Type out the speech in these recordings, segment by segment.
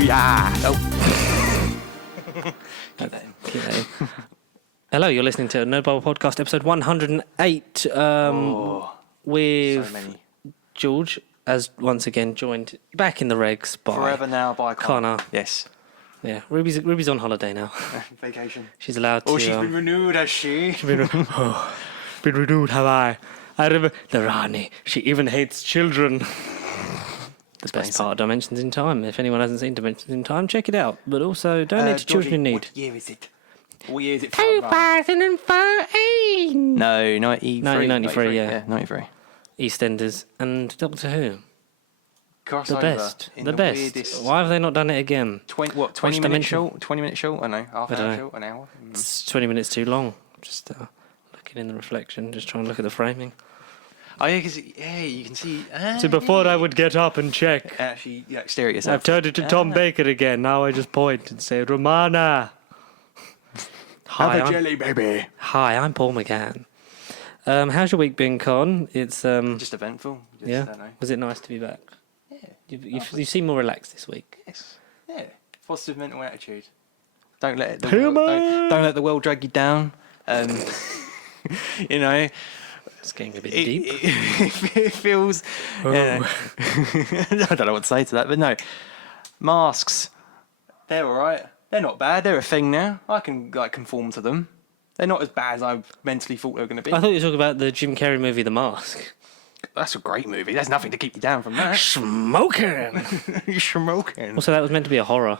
Yeah. Oh. Keep that in. Hello, you're listening to No Bubble Podcast, episode 108. With So many. George, as once again joined back in the regs by Forever now by Connor. Yes. Yeah, Ruby's on holiday now. Vacation. She's allowed to. Oh, she's been renewed, has she? been renewed, have I? I remember the Rani. She even hates children. The best part of Dimensions in Time. If anyone hasn't seen Dimensions in Time, check it out. But also, donate to Children in Need. What year is it? What year is it? 2013. No, 93. 1993, yeah. 93. EastEnders and Doctor Who. Crossover. The best. In The best. weirdest- Why have they not done it again? 20 Which minutes dimension? short? 20 minutes short? I know. Half an don't hour know. short? An hour? It's 20 minutes too long. Just looking in the reflection, just trying to look at the framing. Oh, yeah, because you can see. So before I would get up and check, Actually, stare at yourself. I've turned it to Tom Baker again. Now I just point and say, Romana. Have a jelly, baby. Hi, I'm Paul McGann. How's your week been, Con? It's Just eventful. Just, yeah. I don't know. Was it nice to be back? Yeah. You seem more relaxed this week. Yes. Yeah. Positive mental attitude. Don't let Don't let the world drag you down. You know, It's getting a bit deep. it feels. Yeah. I don't know what to say to that, but no. Masks. They're all right. They're not bad. They're a thing now. I can conform to them. They're not as bad as I mentally thought they were going to be. I thought you were talking about the Jim Carrey movie, The Mask. That's a great movie. There's nothing to keep you down from that. Smoking. You're smoking. Also, that was meant to be a horror.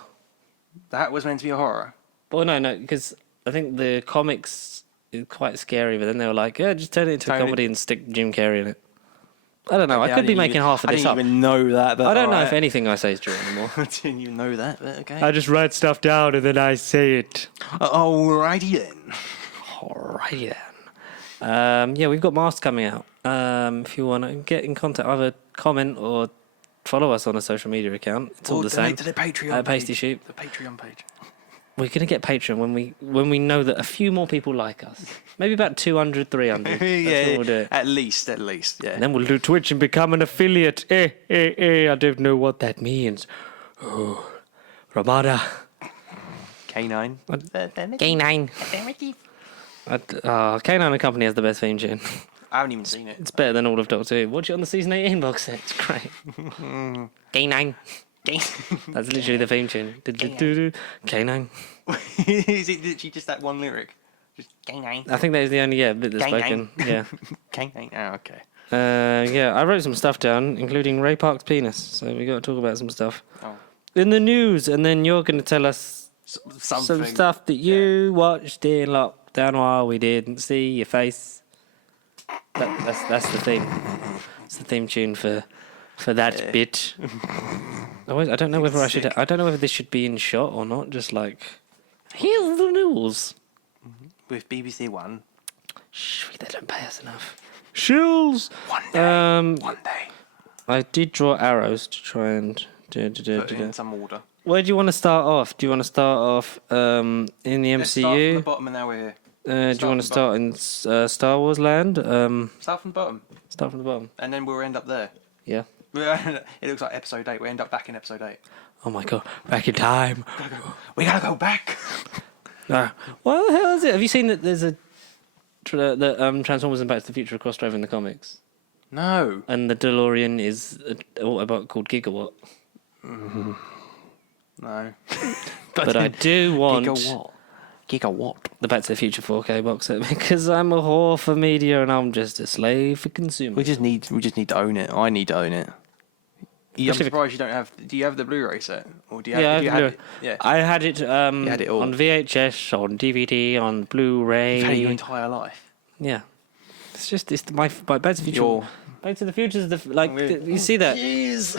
That was meant to be a horror. Well, no, because I think the comics is quite scary, but then they were like, yeah, just turn it into a comedy and stick Jim Carrey in it. I don't know. I could be making half of this up. I didn't even know that. But I don't know if anything I say is true anymore. I didn't even know that, but okay. I just write stuff down and then I say it. Alrighty then. Alrighty then. Yeah, we've got masks coming out. If you want to get in contact, either comment or follow us on a social media account. It's all the same. To the Patreon At Pasty page. Sheep. The Patreon page. We're going to get Patreon when we know that a few more people like us. Maybe about 200, 300. That's when we'll do it. At least, yeah. And then we'll do Twitch and become an affiliate. I don't know what that means. Oh, Ramada. K9. K9. K9 and Company has the best theme tune. I haven't even seen it. It's better than all of Doctor Who. Watch it on the season 18 box set. It's great. K9. That's literally the theme tune. K9. Is it literally just that one lyric? Just K9. I think that is the only bit that's spoken. Yeah. K9. Oh, okay. Yeah, I wrote some stuff down, including Ray Park's penis. So we got to talk about some stuff Oh. in the news, and then you're going to tell us Something. some stuff that you watched in lockdown while we didn't see your face. That's the theme. It's the theme tune for that bit. I don't know whether I don't know whether this should be in shot or not. Just like, here's the news. With BBC One. Shh, they don't pay us enough. Shills. One day. I did draw arrows to try and Put it in some order. Where do you want to start off? Do you want to start off in the Let's start from MCU? the bottom and now we're here. Do you want to start in Star Wars land? Start from the bottom. Start from the bottom. And then we'll end up there. Yeah. It looks like episode 8. We end up back in episode 8. Oh my god, back in time. We gotta go back. What the hell is it? Have you seen that there's a Transformers and Back to the Future are crossed over in the comics? No. And the DeLorean is an Autobot called Gigawatt. No. But I do want Gigawatt. the Back to the Future 4K box set because I'm a whore for media and I'm just a slave for consumers. We just need to own it. I need to own it. I'm Especially surprised you don't have. Do you have the Blu-ray set, or do you have? Yeah, do you I've have it? Yeah. I had it, had it all. on VHS, on DVD, on Blu-ray. You've had it your entire life. Yeah, it's my Back to the Future. Back to the Future is you see that? Jeez.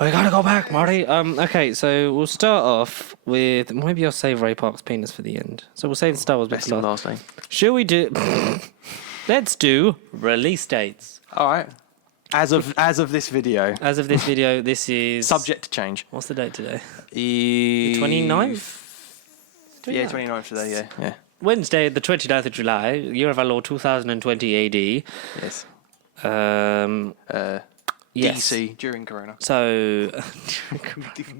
We gotta go back, Marty. Okay, so we'll start off with maybe I'll save Ray Park's penis for the end. So we'll save the Star Wars bit Best for and last. last name. Shall we do? Let's do release dates. All right. As of this video. As of this video, this is Subject to change. What's the date today? The 29th? Yeah, 29th today. Yeah. Wednesday, the 29th of July, year of our Lord 2020 AD. Yes. Yes. DC during Corona. So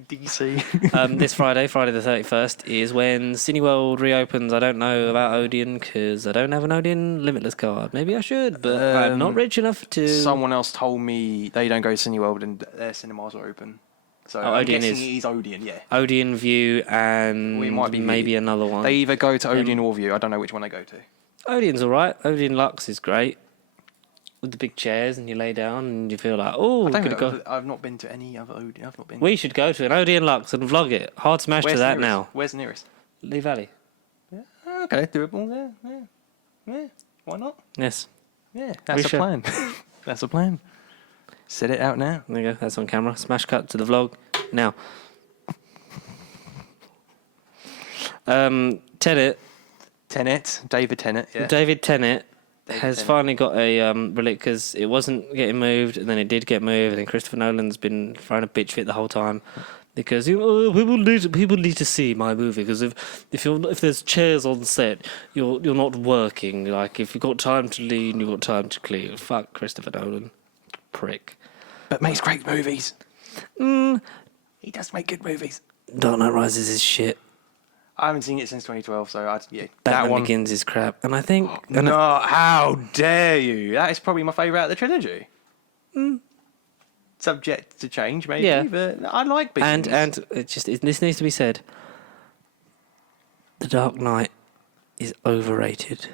DC. this Friday the 31st, is when Cineworld reopens. I don't know about Odeon because I don't have an Odeon Limitless card. Maybe I should, but I'm not rich enough to. Someone else told me they don't go to Cineworld and their cinemas are open. So I'm Odeon guessing is. it is Odeon, yeah. Odeon, View, and We might be maybe View. another one. They either go to Odeon or View. I don't know which one they go to. Odeon's all right. Odeon Lux is great. With the big chairs and you lay down and you feel like, oh, I've not been to any other Odeon. I've not been. We should go to an Odeon Lux and vlog it. Hard smash to that now. Where's the nearest? Lee Valley. Yeah. Okay, doable. Yeah. Why not? Yes. Yeah, that's a plan. That's a plan. Set it out now. There you go. That's on camera. Smash cut to the vlog now. Tenet. David Tenet. Yeah. David Tenet has finally got a relic because it wasn't getting moved, and then it did get moved, and then Christopher Nolan's been throwing a bitch fit the whole time because people need to see my movie because if there's chairs on set, you're not working. Like if you've got time to lean, you've got time to clean. Fuck Christopher Nolan, prick. But makes great movies. He does make good movies. Dark Knight Rises is shit. I haven't seen it since 2012, so Batman that one. Begins is crap, and I think No, how dare you? That is probably my favourite out of the trilogy. Subject to change, maybe, Yeah. but I like Begins. and this needs to be said. The Dark Knight is overrated.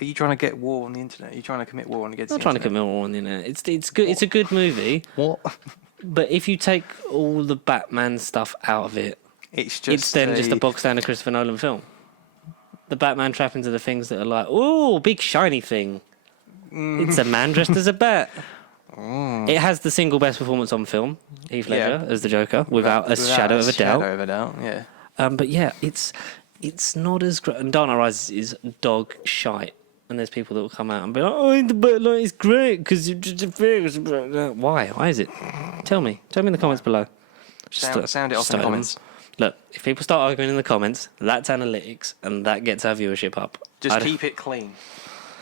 Are you trying to get war on the internet? Are you trying to commit war against I'm not the trying to internet? commit war on the internet. It's good. It's a good movie. What? But if you take all the Batman stuff out of it, It's then just a bog standard Christopher Nolan film. The Batman trappings are the things that are like, oh, big shiny thing. It's a man dressed as a bat. It has the single best performance on film, Heath Ledger as the Joker, without a shadow of a doubt. Shadow of a doubt, yeah. But yeah, it's not as great. And Dark Knight Rises is dog shite. And there's people that will come out and be like, oh, the Batman is great because you just why? Why is it? Tell me in the comments below. Sound it off in the comments. Look, if people start arguing in the comments, that's analytics, and that gets our viewership up. Just keep it clean.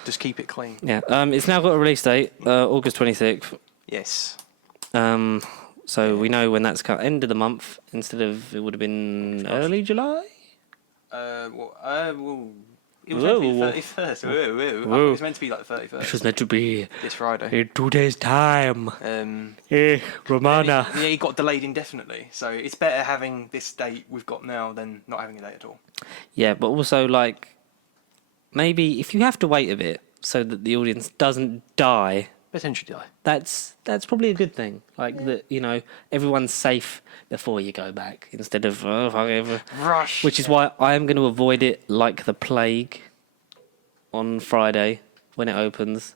Just keep it clean. Yeah. It's now got a release date, August 26th. Yes. So we know when that's end of the month instead of it would have been early July. It was meant to be the 31st. It was meant to be like the 31st. It was meant to be This Friday. in 2 days' time. Romana. Yeah, it got delayed indefinitely. So it's better having this date we've got now than not having a date at all. Yeah, but also like maybe if you have to wait a bit so that the audience doesn't die, Potentially die. that's probably a good thing. Like that, everyone's safe before you go back instead of Rush. Which is why I am going to avoid it like the plague on Friday when it opens.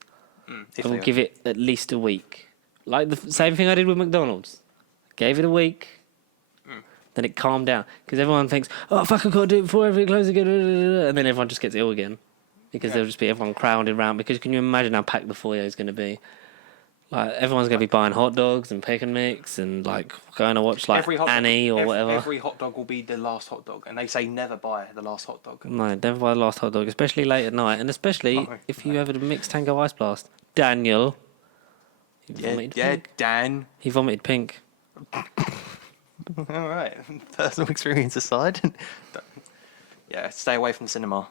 I will give it at least a week. Like the same thing I did with McDonald's. Gave it a week. Then it calmed down because everyone thinks, "Oh fuck, I got to do it before everything closes again," and then everyone just gets ill again because there'll just be everyone crowded around. Because can you imagine how packed the foyer is going to be? Like everyone's going to be buying hot dogs and pick and mix and like going to watch like Annie or whatever. Every hot dog will be the last hot dog, and they say never buy the last hot dog. No, never buy the last hot dog, especially late at night, and especially if you have a mixed Tango Ice Blast. Daniel, Dan. He vomited pink. All right, personal experience aside. Yeah, stay away from the cinema.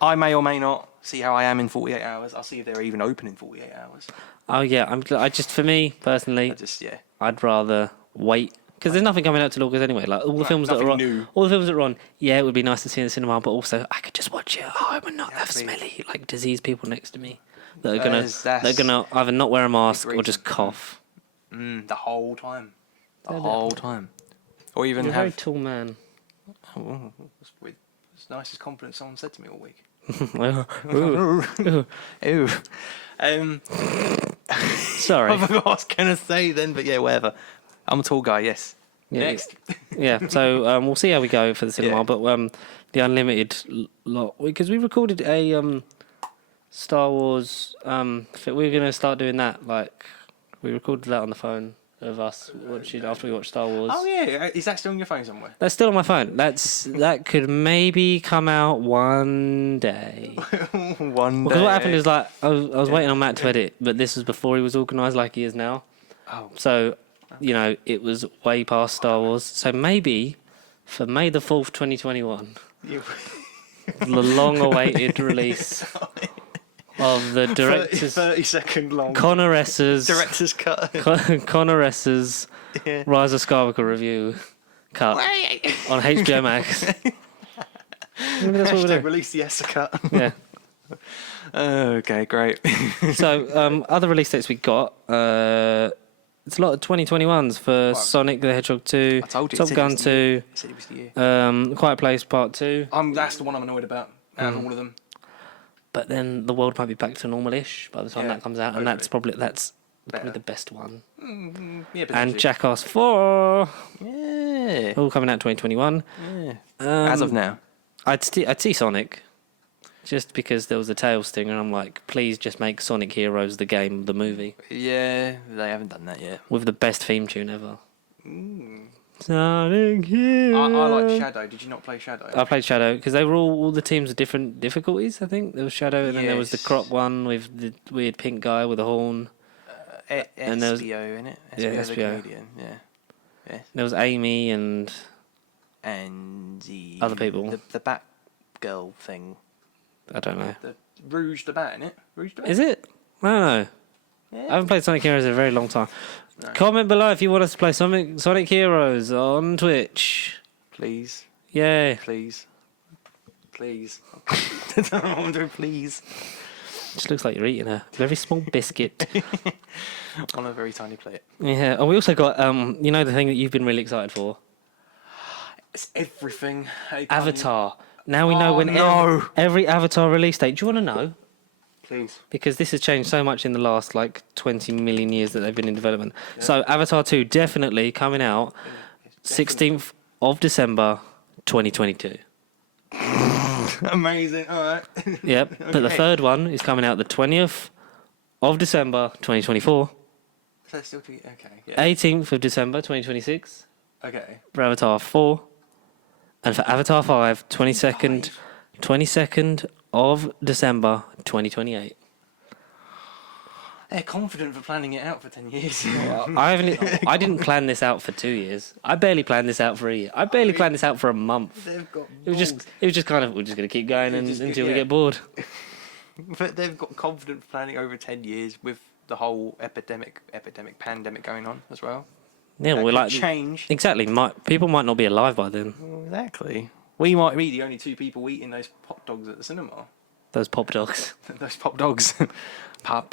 I may or may not see how I am in 48 hours. I'll see if they're even open in 48 hours. Oh yeah, for me personally, I'd rather wait because there's nothing coming out till August anyway. Like all the films that are on, all the films that are on. Yeah, it would be nice to see in the cinema, but also I could just watch it at home and not have smelly like diseased people next to me that are gonna either not wear a mask or just cough. The whole time. The whole time. Or even You're a very tall man. Oh, it's the nicest compliment someone said to me all week. Ooh. Sorry. I forgot what I was going to say then, but yeah, whatever. I'm a tall guy, yes. Yeah, Next. Yeah, so we'll see how we go for the cinema, Yeah. but the Unlimited lot, because we recorded a Star Wars, we were going to start doing that, like, we recorded that on the phone of us watching after we watched Star Wars. Oh yeah, is that still on your phone somewhere? That's still on my phone. That could maybe come out one day. One day. Because what happened is I was waiting on Matt to edit, but this was before he was organised like he is now. Oh. So, it was way past Star Wars. So maybe for May the 4th, 2021, the long-awaited release of the director's 30-second long Connor S's director's cut. Connor S's Rise of Skywalker review cut on HBO Max. Maybe that's what we're doing. Release the Essa cut. Yeah. Okay, great. So, other release dates we got. It's a lot of 2021s for Sonic the Hedgehog 2, I told you, Top Gun 2, I said it was the year. Quiet Place Part 2. That's the one I'm annoyed about out of all of them. But then the world might be back to normal-ish by the time that comes out, and that's probably the best one. Yeah, And Jackass 4, yeah, all coming out 2021. yeah. As of now, I'd see Sonic, just because there was a Tails thing, and I'm like, please just make Sonic Heroes the game, the movie, yeah, they haven't done that yet. with the best theme tune ever. Sonic Heroes. I like Shadow. Did you not play Shadow? I played Shadow because they were all the teams with different difficulties. I think there was Shadow, and then there was the crop one with the weird pink guy with a horn. and there was SBO in it. Yeah, the SBO. comedian. Yeah. There was Amy and the other people. The Bat Girl thing. I don't know. The Rouge the Bat in it. Rouge the Bat. Is it? I don't know. Yeah. I haven't played Sonic Heroes in a very long time. No. Comment below if you want us to play Sonic Heroes on Twitch. Please. Yay. Please. I don't want to do please. Just looks like you're eating a very small biscuit. On a very tiny plate. Yeah. Oh, we also got, the thing that you've been really excited for? It's everything. Avatar. Now we know when every Avatar release date. Do you want to know? Please. Because this has changed so much in the last 20 million years that they've been in development. Yeah. So Avatar 2 definitely coming out 16th of December 2022. Amazing. All right. Yep. Okay. But the third one is coming out the 20th of December 2024. So still okay. Yeah. 18th of December 2026. Okay. For Avatar 4. And for Avatar 5, 22nd of December 2028. They're confident for planning it out for 10 years. I didn't plan this out for 2 years. I barely planned this out for a year. I barely planned this out for a month. They've got it was just kind of, we're just going to keep going until we get bored. But they've got confident planning over 10 years with the whole pandemic going on as well. Yeah, we're like change. Exactly. People might not be alive by then. Exactly. We might be the only two people eating those pop dogs at the cinema. Those pop dogs. Those pop dogs. Pop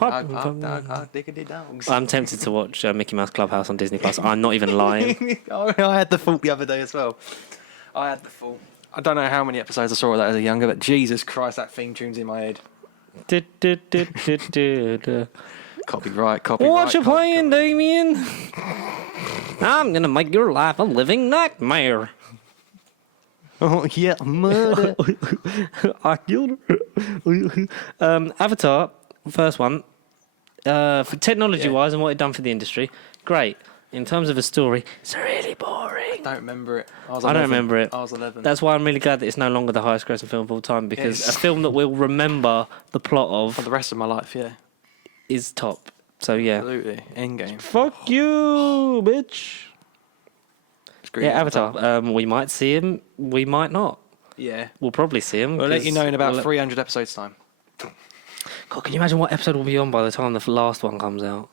diggity dogs. I'm tempted to watch Mickey Mouse Clubhouse on Disney Plus. I'm not even lying. I had the fault the other day as well. I don't know how many episodes I saw of that as a younger, but Jesus Christ, that theme tune's in my head. Copyright. What you playing, Damien? I'm gonna make your life a living nightmare. Oh yeah, murder. I killed her. Avatar, first one. For technology-wise and what it done for the industry, great. In terms of a story, it's really boring. I don't remember it. I don't remember it. I was 11. That's why I'm really glad that it's no longer the highest-grossing film of all time, because a film that we'll remember the plot of for the rest of my life, is top. So yeah, absolutely. Endgame. Fuck you, bitch. Yeah, Avatar. We might see him. We might not. Yeah, we'll probably see him. We'll let you know in about 300 episodes time. God, can you imagine what episode we'll be on by the time the last one comes out?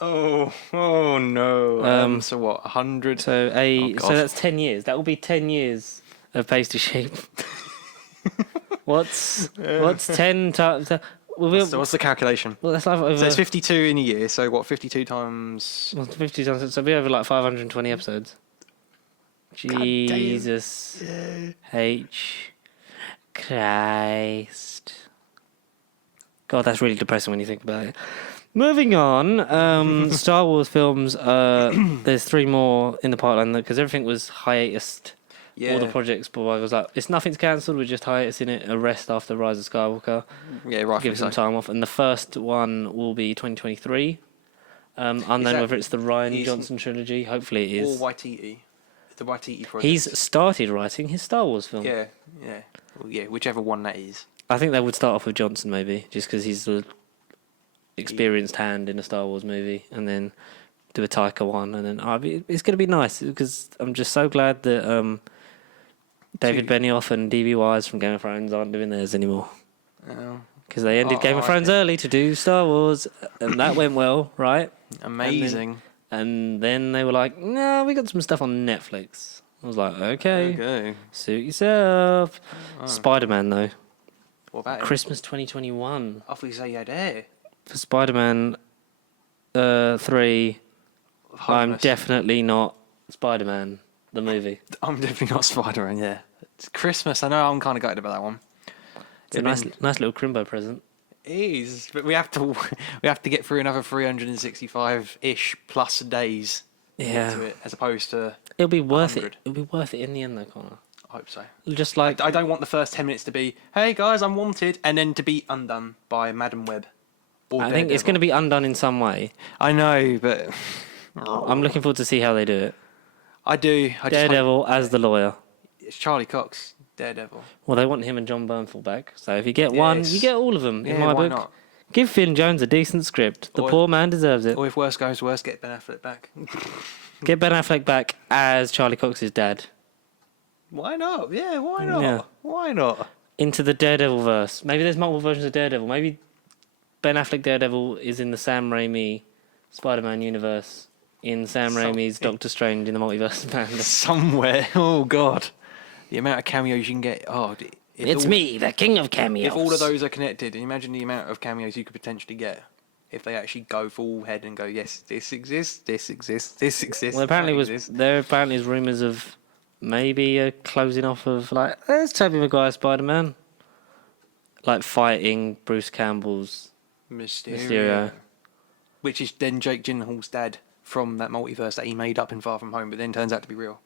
Oh no. So what? 100. So that's 10 years. That will be 10 years of pasty sheep. What's 10 times? So what's the calculation? Well, that's over. So it's 52 in a year. So what? 52 times. Well, 50 times. So it'll be over 520 episodes. Jesus H. Christ. God, that's really depressing when you think about it. Moving on, Star Wars films. There's 3 more in the pipeline because everything was hiatus. Yeah. All the projects, but I was like, it's nothing's cancelled. We're just hiatus in it. A rest after Rise of Skywalker. Yeah, right. Give some time off, and the first one will be 2023. Unknown that- whether it's the Ryan he's- Johnson trilogy. Hopefully it Or is. Waititi. The Waititi project. He's started writing his Star Wars film. Yeah. Well, yeah, whichever one that is. I think they would start off with Johnson maybe, just because he's the experienced hand in a Star Wars movie, and then do a Taika one, and then it's going to be nice because I'm just so glad that David Benioff and D.B. Wise from Game of Thrones aren't doing theirs anymore. Because they ended Game of Thrones early to do Star Wars, and that went well, right? Amazing. And then they were like, no, we got some stuff on Netflix. I was like, okay. Suit yourself. Spider-Man, though. What about Christmas 2021. I thought you say you had hair. For Spider-Man 3, I'm definitely not Spider-Man, the movie. I'm definitely not Spider-Man, yeah. It's Christmas. I know I'm kind of gutted about that one. It's a nice little Crimbo present. It is, but we have to get through another 365-ish plus days to it, as opposed to It'll be worth 100. it. It'll be worth it in the end, though, Connor. I hope so. Just like I don't want the first 10 minutes to be, hey guys, I'm wanted, and then to be undone by Madam Web. Or I think it's going to be undone in some way. I know, but I'm looking forward to see how they do it. I do. Daredevil as the lawyer. It's Charlie Cox, Daredevil. Well, they want him and John Bernthal back. So if you get one, you get all of them. In my why book, not? give Finn Jones a decent script. The poor man deserves it. Or if worse goes worse, get Ben Affleck back. Get Ben Affleck back as Charlie Cox's dad. Why not? Yeah, why not? Yeah. Why not? Into the Daredevil verse. Maybe there's multiple versions of Daredevil. Maybe Ben Affleck Daredevil is in the Sam Raimi Spider-Man universe. In Sam Raimi's Doctor Strange in the Multiverse of Madness. Somewhere. Oh, God. The amount of cameos you can get. Oh, It's me, the king of cameos. If all of those are connected, imagine the amount of cameos you could potentially get. If they actually go full head and go, yes, this exists, this exists, this exists. Well, there apparently is rumours of maybe a closing off of, like, there's Tobey Maguire Spider-Man. Like, fighting Bruce Campbell's Mysterio. Which is then Jake Gyllenhaal's dad from that multiverse that he made up in Far From Home, but then turns out to be real.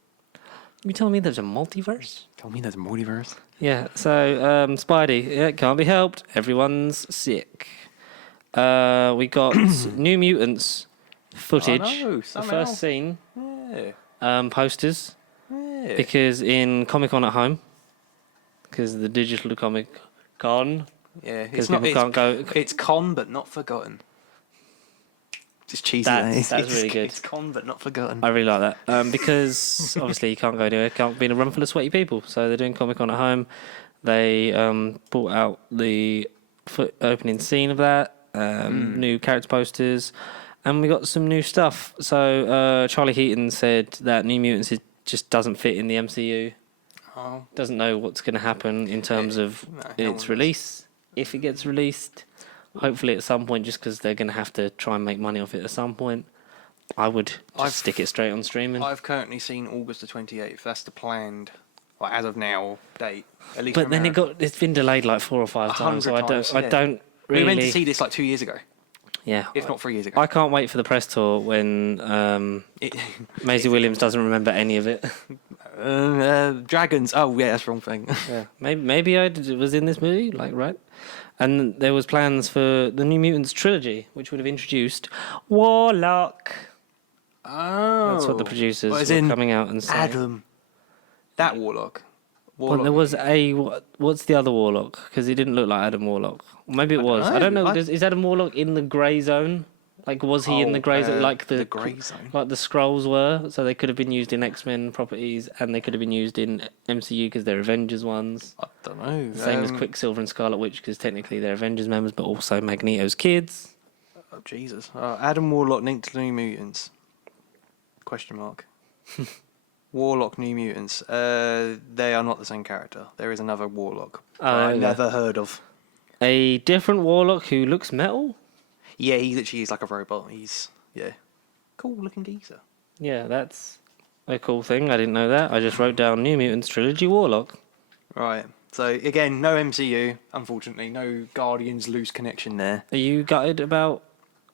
You telling me there's a multiverse? Tell me there's a multiverse. Yeah, so Spidey, it can't be helped. Everyone's sick. We got New Mutants footage. Oh, no, the first scene. Yeah. Posters. Yeah. Because in Comic Con at home, because the digital Comic Con. Yeah, because people can't go. It's con, but not forgotten. Just cheesy. That's really good. It's con, but not forgotten. I really like that because obviously you can't go anywhere. Can't be in a room full of sweaty people. So they're doing Comic Con at home. They brought out the opening scene of that. New character posters, and we got some new stuff. So Charlie Heaton said that New Mutants just doesn't fit in the MCU. Oh. Doesn't know what's going to happen in terms of its release, if it gets released. Hopefully at some point, just because they're going to have to try and make money off it at some point. I would just stick it straight on streaming. I've currently seen August the 28th. That's the planned, as of now, date. At least but then it's been delayed like 4 or 5 times. So I don't really. We were meant to see this like 2 years ago. Yeah. If not 3 years ago. I can't wait for the press tour when Maisie Williams doesn't remember any of it. Dragons. Oh, yeah, that's the wrong thing. Yeah. Maybe I was in this movie, right? And there was plans for the New Mutants trilogy, which would have introduced Warlock. Oh. That's what the producers were coming out and saying. Adam. That Warlock. Well, there was what's the other Warlock? Because he didn't look like Adam Warlock. Maybe it was. I don't know. Is Adam Warlock in the grey zone? Like, was he in the grey zone? Like the grey zone. Like the Skrulls were. So they could have been used in X-Men properties, and they could have been used in MCU because they're Avengers ones. I don't know. Same as Quicksilver and Scarlet Witch, because technically they're Avengers members, but also Magneto's kids. Oh, Jesus. Adam Warlock linked to New Mutants. Question mark. Warlock, New Mutants. They are not the same character. There is another Warlock. I never heard of. A different Warlock who looks metal? Yeah, he literally is like a robot. Cool looking geezer. Yeah, that's a cool thing. I didn't know that. I just wrote down New Mutants Trilogy Warlock. Right. So, again, no MCU, unfortunately. No Guardians loose connection there. Are you gutted about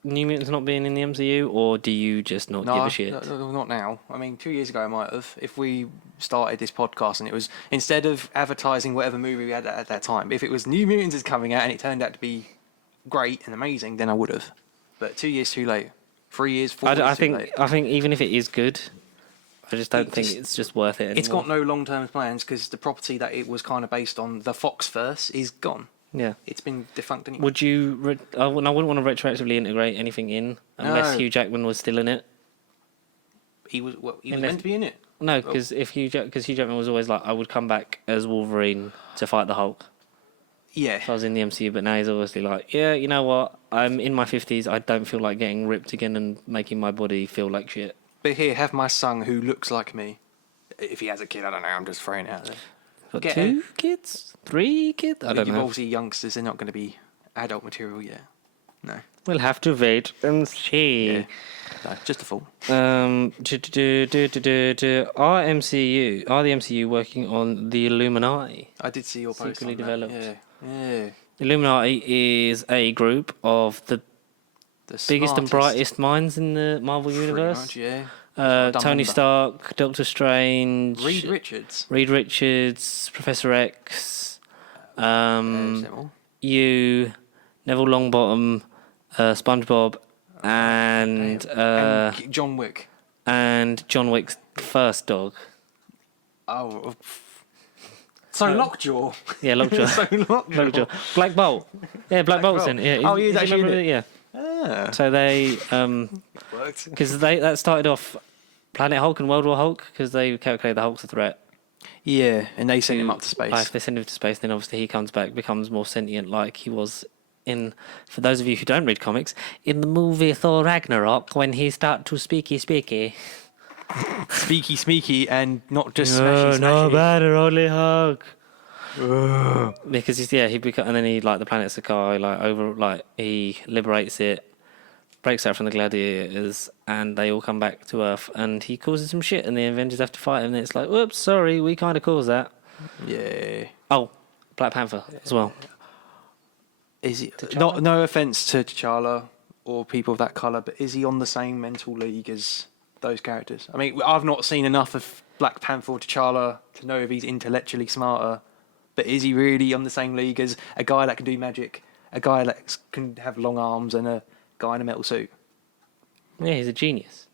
New Mutants not being in the MCU, or do you just not give a shit? No, not now. I mean, 2 years ago I might have. If we started this podcast and it was, instead of advertising whatever movie we had at that time, if it was New Mutants is coming out and it turned out to be great and amazing, then I would have. But 2 years too late. 3 years, 4 years. I too late. think even if it is good, I just don't think just- it's just worth it anymore. It's got no long-term plans because the property that it was kind of based on, the Foxverse, is gone. Yeah. It's been defunct anyway. Would you? I wouldn't want to retroactively integrate anything in unless No. Hugh Jackman was still in it. He was Unless- meant to be in it. No, because Hugh Jackman was always like, I would come back as Wolverine to fight the Hulk. Yeah. If I was in the MCU, but now he's obviously like, yeah, you know what? I'm in my 50s. I don't feel like getting ripped again and making my body feel like shit. But here, have my son who looks like me. If he has a kid, I don't know. I'm just throwing it out there. Got Get 2 kids? 3 kids? I don't You've know. obviously youngsters. They're not going to be adult material yet. No. We'll have to wait and see. Yeah. No, just a fool. Are the MCU working on the Illuminati? I did see your post Secretly on that. developed. Yeah. Illuminati is a group of the The biggest and smartest, brightest minds in the Marvel pretty universe. much, yeah. Tony remember. Stark, Doctor Strange, Reed Richards. Reed Richards, Professor X, There's them all. you, Neville Longbottom, SpongeBob, and John Wick. John Wick's first dog. Oh. So Lockjaw. Yeah, Lockjaw. So Lockjaw. Lockjaw. Black Bolt. Yeah, Black Bolt's in. Yeah. Oh, he was Is actually in remember it? Yeah. Ah. So they, Worked. because that started off Planet Hulk and World War Hulk because they calculated the Hulk's a threat. Yeah, and they sent him up to space. Like, if they send him to space, then obviously he comes back, becomes more sentient, like he was in. For those of you who don't read comics, in the movie Thor Ragnarok, when he start to speaky. Speaky smeaky and not just smashy smashy. No matter, only Hulk. Because he becomes, and then he like the planet Sakai, he liberates it, breaks out from the gladiators, and they all come back to Earth, and he causes some shit, and the Avengers have to fight him. And it's like, whoops, sorry, we kind of caused that. Yeah. Oh, Black Panther as well. Is he? T'Challa? No offense to T'Challa or people of that color, but is he on the same mental league as those characters? I mean, I've not seen enough of Black Panther or T'Challa to know if he's intellectually smarter. But is he really on the same league as a guy that can do magic, a guy that can have long arms, and a guy in a metal suit? Yeah, he's a genius.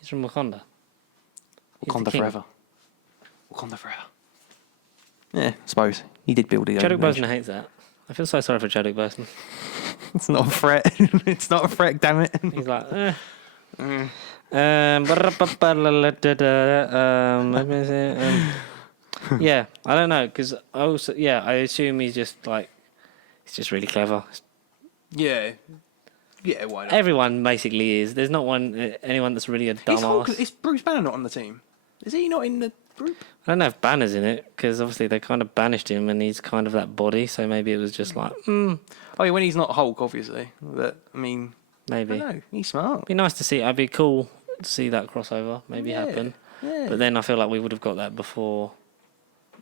He's from Wakanda. He's the Wakanda king. forever. Wakanda forever. Yeah, I suppose. He did build it. Chadwick Boseman hates that. I feel so sorry for Chadwick Boseman. It's not a threat. It's not a threat, damn it. He's like, eh. Yeah, I don't know, because I assume he's just really clever. Yeah. Yeah, why not? Everyone basically is. There's not anyone that's really a dumbass. Is Bruce Banner not on the team? Is he not in the group? I don't know if Banner's in it, because obviously they kind of banished him and he's kind of that body, so maybe it was just like, Oh, yeah, when he's not Hulk, obviously. But, I mean, I maybe. don't know. He's smart. Be nice to see. It'd be cool to see that crossover maybe happen. Yeah. But then I feel like we would have got that before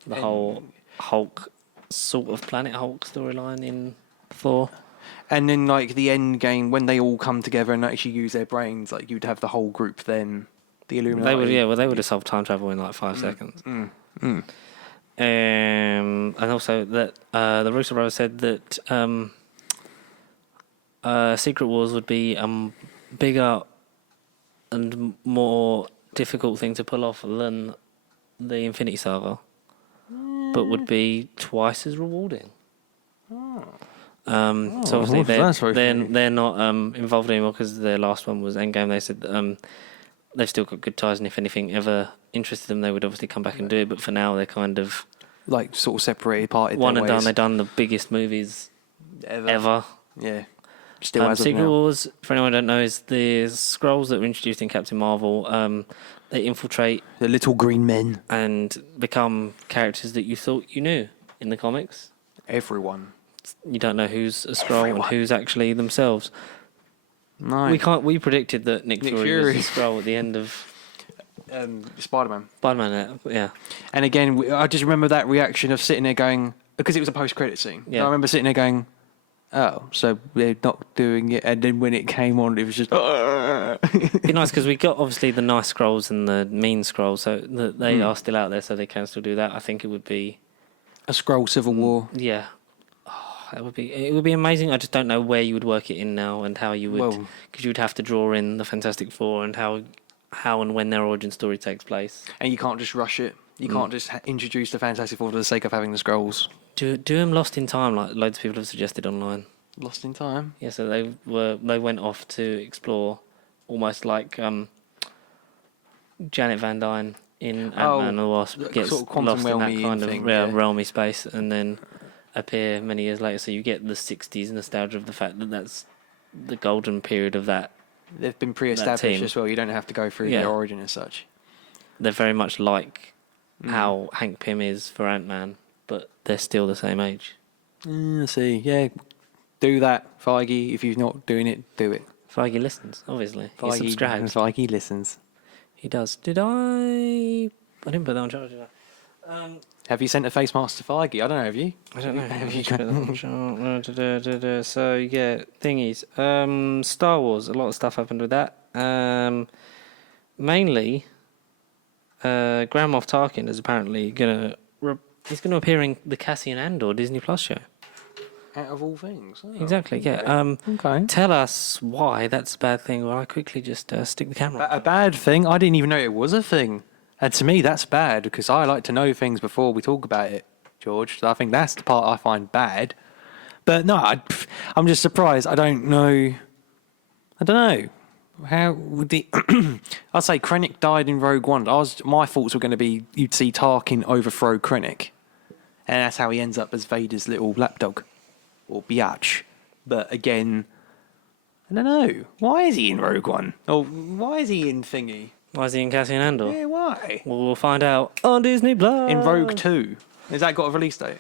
the whole Hulk, sort of Planet Hulk storyline in Thor. And then, like, the end game, when they all come together and actually use their brains, like, you'd have the whole group then, the Illuminati. They would have solved time travel in like 5 seconds. And also that the Russo brothers said that Secret Wars would be a bigger and more difficult thing to pull off than the Infinity Saga, but would be twice as rewarding. So obviously they're not involved anymore because their last one was Endgame. They said they've still got good ties, and if anything ever interested them, they would obviously come back and do it. But for now, they're kind of Like, sort of separated, parted one their and done. ways. They've done the biggest movies ever. Yeah. Still as of Secret now. Wars, for anyone who don't know, is the Skrulls that were introduced in Captain Marvel. They infiltrate The little green men. and become characters that you thought you knew in the comics. Everyone. You don't know who's a Skrull and Everyone. who's actually themselves. No. We predicted that Nick Fury Fury. was a Skrull at the end of Spider-Man. Spider-Man. Yeah. And again, I just remember that reaction of sitting there going, because it was a post-credit scene. Yeah. I remember sitting there going, oh, so they're not doing it. And then when it came on, it was just, It'd be nice because we got obviously the nice scrolls and the mean scrolls, so they are still out there, so they can still do that. I think it would be a Skrull Civil War. yeah. it would be amazing. I just don't know where you would work it in now and how you would, because you would have to draw in the Fantastic Four and how and when their origin story takes place. And you can't just rush it. You can't just introduce the Fantastic Four for the sake of having the scrolls. Do them Lost in Time, like loads of people have suggested online. Lost in Time? Yeah, so they went off to explore almost like Janet Van Dyne in Ant-Man and the Wasp gets sort of lost in that kind of thing, realmy space and then appear many years later. So you get the 60s nostalgia of the fact that that's the golden period of that. They've been pre-established as well. You don't have to go through their origin as such. They're very much like how Hank Pym is for Ant-Man, but they're still the same age. See, yeah. Do that, Feige. If you're not doing it, do it. Feige listens, obviously. He subscribes. Feige listens. He does. Did I didn't put that on charge, did I? Have you sent a face mask to Feige? I don't know, have you? I don't know. Have you put that on charge? So, yeah, thingies. Star Wars, a lot of stuff happened with that. Mainly, Grand Moff Tarkin is apparently he's going to appear in the Cassian Andor Disney Plus show. Out of all things. Oh, Exactly, yeah. Okay. Tell us why that's a bad thing. Well, I quickly just stick the camera. A bad thing? I didn't even know it was a thing. And to me, that's bad because I like to know things before we talk about it, George. So I think that's the part I find bad. But no, I'm just surprised. I don't know. How would the... I'd say Krennic died in Rogue One. My thoughts were going to be you'd see Tarkin overthrow Krennic. And that's how he ends up as Vader's little lapdog. Or biatch. But again, I don't know. Why is he in Rogue One? Or why is he in Thingy? Why is he in Cassian Andor? Yeah, why? Well, we'll find out on Disney Plus. In Rogue 2. Has that got a release date?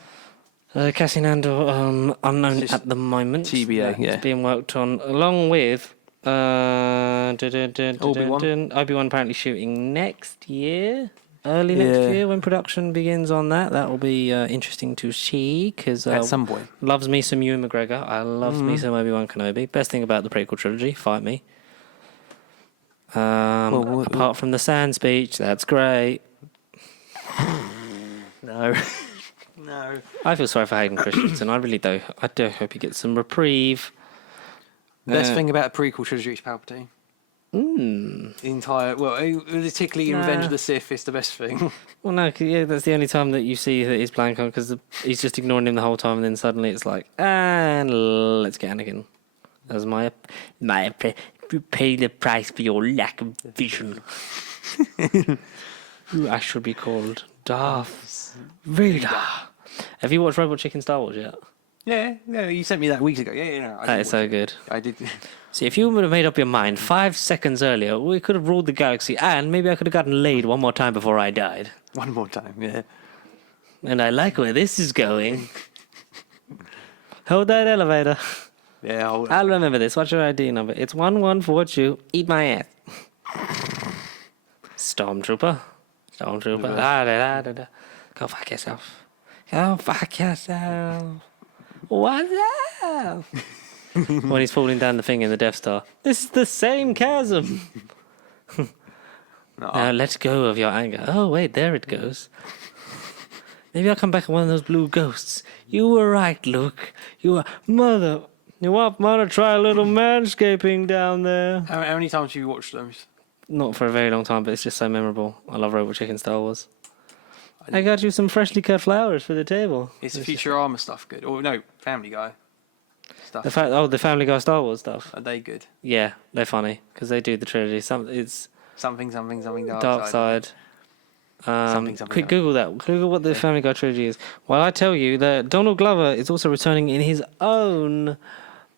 Cassian Andor, unknown at the moment. TBA, yeah. It's being worked on along with Obi-Wan. Obi-Wan apparently shooting next year. Early next year when production begins on that. That will be interesting to see because at some point. Loves me some Ewan McGregor. I love me some Obi-Wan Kenobi. Best thing about the prequel trilogy, fight me. Apart from the sand speech, that's great. No. No. I feel sorry for Hayden Christensen. I really do. I do hope he gets some reprieve. The best thing about a prequel trilogy is Palpatine. Mm. The entire, particularly in Revenge of the Sith, is the best thing. Well, no, that's the only time that you see that he's blank on because he's just ignoring him the whole time, and then suddenly it's like, and let's get Anakin. That was my pay the price for your lack of vision. I should be called Darth Vader. Have you watched Robot Chicken Star Wars yet? Yeah, you sent me that weeks ago. Yeah. That is so good. I did. See, if you would have made up your mind 5 seconds earlier, we could have ruled the galaxy, and maybe I could have gotten laid one more time before I died. One more time, yeah. And I like where this is going. Hold that elevator. Yeah, I'll remember this. What's your ID number? It's 1142. Eat my ass. Stormtrooper. Go fuck yourself. Go fuck yourself. What's up? When he's falling down the thing in the Death Star. This is the same chasm. Now let go of your anger. Oh, wait, there it goes. Maybe I'll come back as one of those blue ghosts. You were right, Luke. You were... Mother... You want Mother try a little manscaping down there? How many times have you watched them? Not for a very long time, but it's just so memorable. I love Robot Chicken Star Wars. I got you some freshly cut flowers for the table. Is the Futurama stuff good? Or no, Family Guy stuff. The Family Guy Star Wars stuff. Are they good? Yeah, they're funny because they do the trilogy. It's something Dark Side. Something. Quick Google that. Google what the Family Guy trilogy is. While I tell you that Donald Glover is also returning in his own.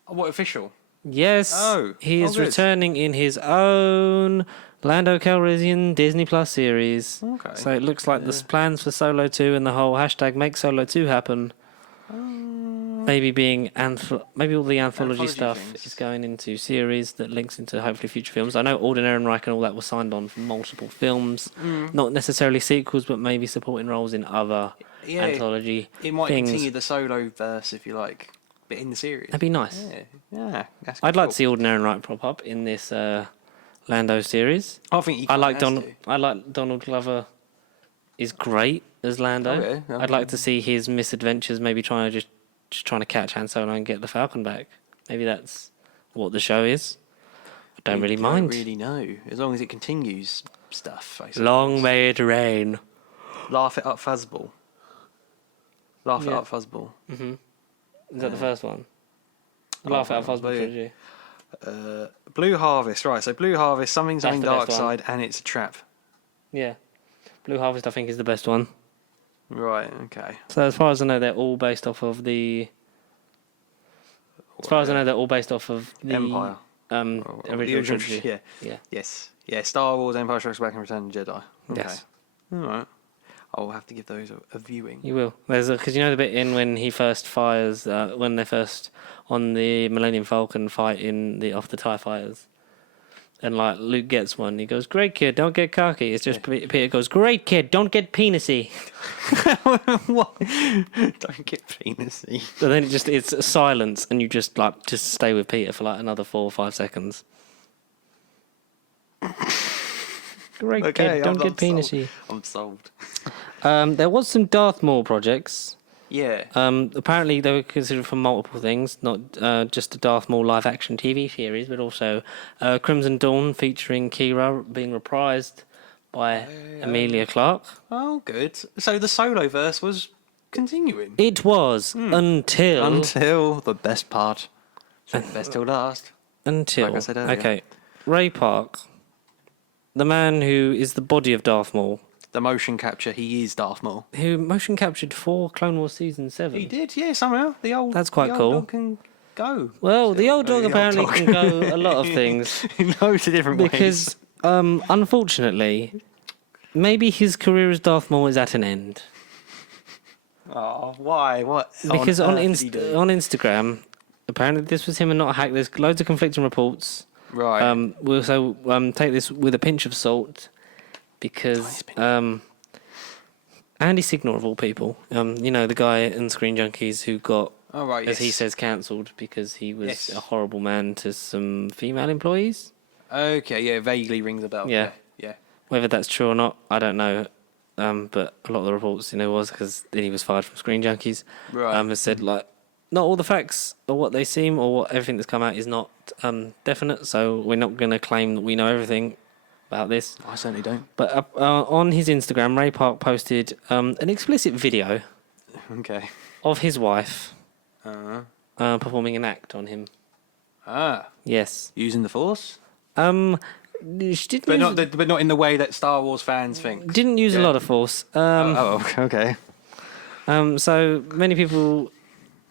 What, official? Yes. He is returning in his own Lando Calrissian Disney Plus series. Okay. So it looks like there's plans for Solo 2 and the whole hashtag make Solo 2 happen. Maybe all the anthology stuff things. is going into series that links into hopefully future films. I know Alden Ehrenreich and all that was signed on for multiple films, not necessarily sequels, but maybe supporting roles in other anthology. It might things. continue the Solo verse if you like, but in the series. That'd be nice. Yeah. I'd like to see Alden Ehrenreich prop up in this Lando series. I think I like Donald Glover. Is great as Lando. Okay. I'd like to see his misadventures, maybe trying to just just trying to catch Han Solo and get the Falcon back. Maybe that's what the show is. I don't really mind. Don't really know. As long as it continues stuff. I suppose. Long may it rain. Laugh it up, Fuzzball. Laugh it Yeah. up, Fuzzball. Is that the first one? Laugh Out Fuzzball trilogy. Blue Harvest, right? So Blue Harvest, something That's the dark best one. side, and it's a trap. Yeah. Blue Harvest, I think, is the best one. Right. Okay. So as far as I know, they're all based off of the. As far as I know, they're all based off of the Empire. original The original, trilogy. yeah. Yeah. Yes. Yeah. Star Wars, Empire Strikes Back, and Return of the Jedi. Okay. Yes. All right. I'll have to give those a viewing. You will. There's because you know the bit in when he first fires, when they're first on the Millennium Falcon fighting off the TIE fighters, and like Luke gets one. He goes, "Great kid, don't get cocky." It's just Peter goes, "Great kid, don't get penisy." What? Don't get penisy. And then it's silence, and you just stay with Peter for like another 4 or 5 seconds. Great Okay, kid, don't get I'm penisy. I'm sold. There was some Darth Maul projects. Yeah. Apparently, they were considered for multiple things, not just a Darth Maul live-action TV series, but also Crimson Dawn featuring Kira being reprised by Emilia Clarke. Oh, good. So the Solo verse was continuing It was until the best part. Save the best till last. until Like I said earlier. okay, Ray Park, the man who is the body of Darth Maul, The motion capture. He is Darth Maul. who motion captured 4 Clone Wars season 7. He did, yeah. Somehow the old. That's quite the old cool. dog can go. Well, the old dog The old apparently dog. can go a lot of things. In loads of different ways. Because, unfortunately, maybe his career as Darth Maul is at an end. Oh, why? What? Because on earth did he do? Instagram, apparently this was him and not a hack. There's loads of conflicting reports. Right. We'll also take this with a pinch of salt because Andy Signal of all people, you know, the guy in Screen Junkies who got, Oh, right, as he yes. says, cancelled because he was Yes. a horrible man to some female employees. Okay, yeah, vaguely rings a bell. Yeah. Yeah. Whether that's true or not, I don't know. But a lot of the reports, was because he was fired from Screen Junkies. Right. Has said like, not all the facts or what they seem or what everything that's come out is not definite. So we're not going to claim that we know everything about this. I certainly don't. But on his Instagram, Ray Park posted an explicit video Okay. of his wife Uh-huh. performing an act on him. Ah. Yes. Using the Force? She didn't But use, not in the way that Star Wars fans think. didn't use a Yeah. lot of force. Okay. So many people,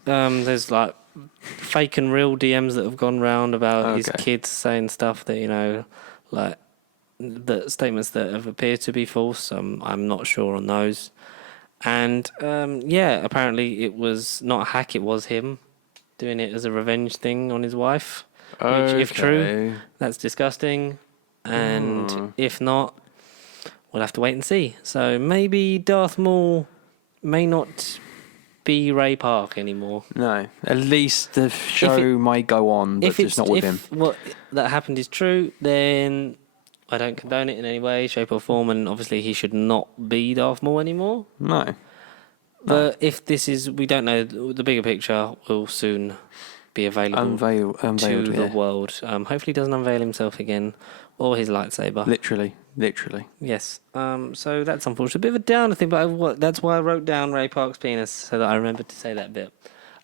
there's like fake and real DMs that have gone round about his Okay. kids saying stuff that, like the statements that have appeared to be false. I'm not sure on those. And apparently it was not a hack, it was him doing it as a revenge thing on his wife. Which, if true, that's disgusting. And if not, we'll have to wait and see. So maybe Darth Maul may not be Ray Park anymore. No. At least the show might go on, but just not with him. If what that happened is true, then I don't condone it in any way, shape or form, and obviously he should not be Darth Maul anymore. No. But if this is, we don't know, the bigger picture will soon be available Unveiled, to the yeah. world. Hopefully he doesn't unveil himself again, or his lightsaber. Literally. Yes. So that's unfortunate. A bit of a downer thing, but that's why I wrote down Ray Park's penis, so that I remembered to say that bit.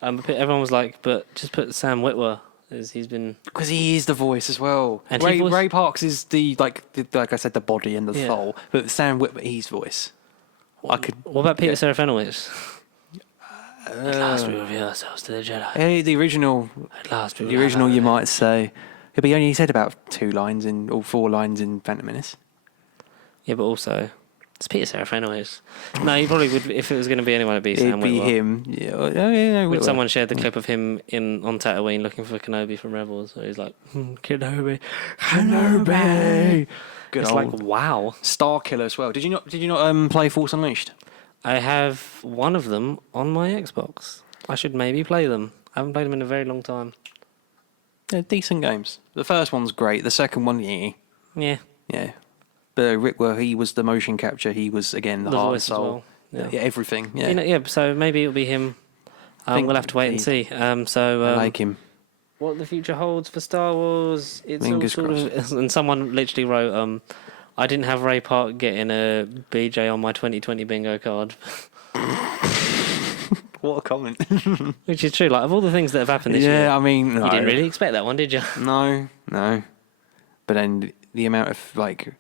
But everyone was like, but just put Sam Witwer, as he's been... Because he is the voice as well. And Ray Parks is like I said, the body and the Yeah. soul. But Sam Whitmer, he's voice. What about Peter Serafinowicz? At last we reveal ourselves to the Jedi. Hey, the original, At last we the original, you might say. Yeah, but he only said about 4 lines in Phantom Menace. Yeah, but also, it's Peter Serafinowicz. No, he probably would, if it was going to be anyone, it'd be Sam It'd be Witwer. him. Yeah, no, When Whitwer. someone shared the clip of him on Tatooine looking for Kenobi from Rebels, where he's like, Kenobi. Good It's old like, wow. Star Killer as well. Did you not play Force Unleashed? I have one of them on my Xbox. I should maybe play them. I haven't played them in a very long time. Yeah, decent games. The first one's great. The second one, Yeah. yeah. But Rick, he was the motion capture. He was again the heart and voice as soul. well. Yeah. Yeah, everything. Yeah. So maybe it'll be him. We'll have to wait and see. I like him. What the future holds for Star Wars, it's Fingers all sort of... And someone literally wrote, I didn't have Ray Park getting a BJ on my 2020 bingo card. What a comment. Which is true. Like, of all the things that have happened this year... Yeah, I mean... You didn't really expect that one, did you? No. But then the amount of, like...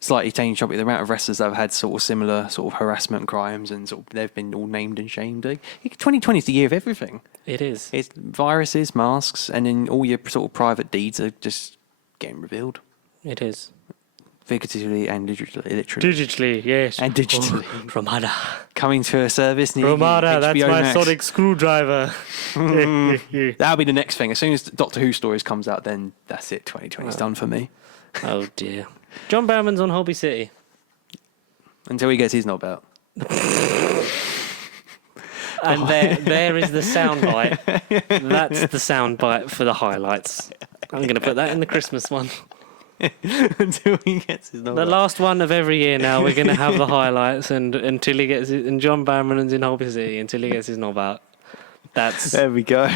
Slightly changed topic, the amount of wrestlers that have had sort of similar sort of harassment crimes and sort of they've been all named and shamed. 2020 is the year of everything. It is. It's viruses, masks, and then all your sort of private deeds are just getting revealed. It is. Figuratively and literally. Digitally, yes. And digitally. Oh, Ramada. Coming to a service near Ramada, you, that's HBO my Max. sonic screwdriver. That'll be the next thing. As soon as Doctor Who stories comes out, then that's it. 2020's done for me. Oh, dear. John Barrowman's on Holby City. Until he gets his knob out. And there is the soundbite. That's the soundbite for the highlights. I'm going to put that in the Christmas one. Until he gets his knob The out. last one of every year now, we're going to have the highlights, and until he gets it, and John Barrowman's in Holby City until he gets his knob out. There we go.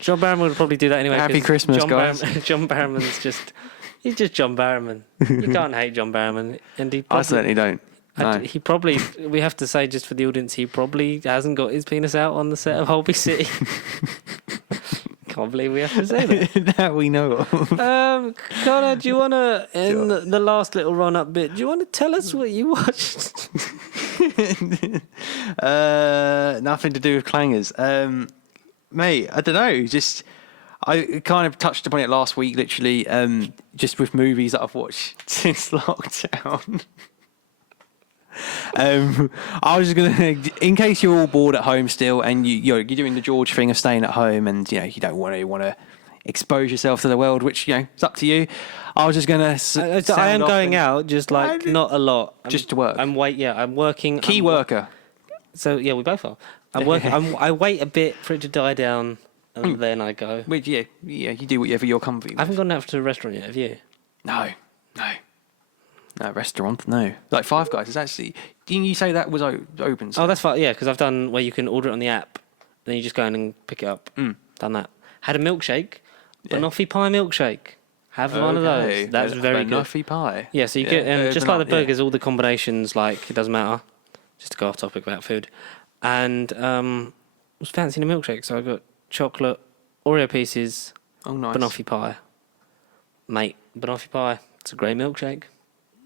John Barrowman would probably do that anyway. Happy Christmas, guys. John Barrowman's just... He's just John Barrowman. You can't hate John Barrowman. And he probably, I certainly don't. No. He probably, we have to say just for the audience, he probably hasn't got his penis out on the set of Holby City. Can't believe we have to say that. That we know of. Connor, do you want to, in the last little run-up bit, do you want to tell us what you watched? Nothing to do with clangers. Mate, I don't know. Just... I kind of touched upon it last week, literally, just with movies that I've watched since lockdown. I was just gonna, in case you're all bored at home still, and you're doing the George thing of staying at home, and you don't want to expose yourself to the world, which it's up to you. I was just gonna. I am going out, just like not a lot, just to work. I'm working. Key worker. So yeah, we both are. I'm working. I wait a bit for it to die down. And then I go. Which, you do whatever you're comfy with. I haven't gone out to a restaurant yet, have you? No, restaurant, no. Like Five Guys is actually... Didn't you say that was open? Oh, that's fine, yeah, because I've done where you can order it on the app. Then you just go in and pick it up. Done that. Had a milkshake. Banoffee pie milkshake. Have one of those. That's very good. Banoffee pie? Yeah, so you get... just like the burgers, all the combinations, like, it doesn't matter. Just to go off topic about food. And was fancying a milkshake, so I got... chocolate, Oreo pieces, nice. Banoffee pie. Mate, Banoffee pie, it's a great milkshake.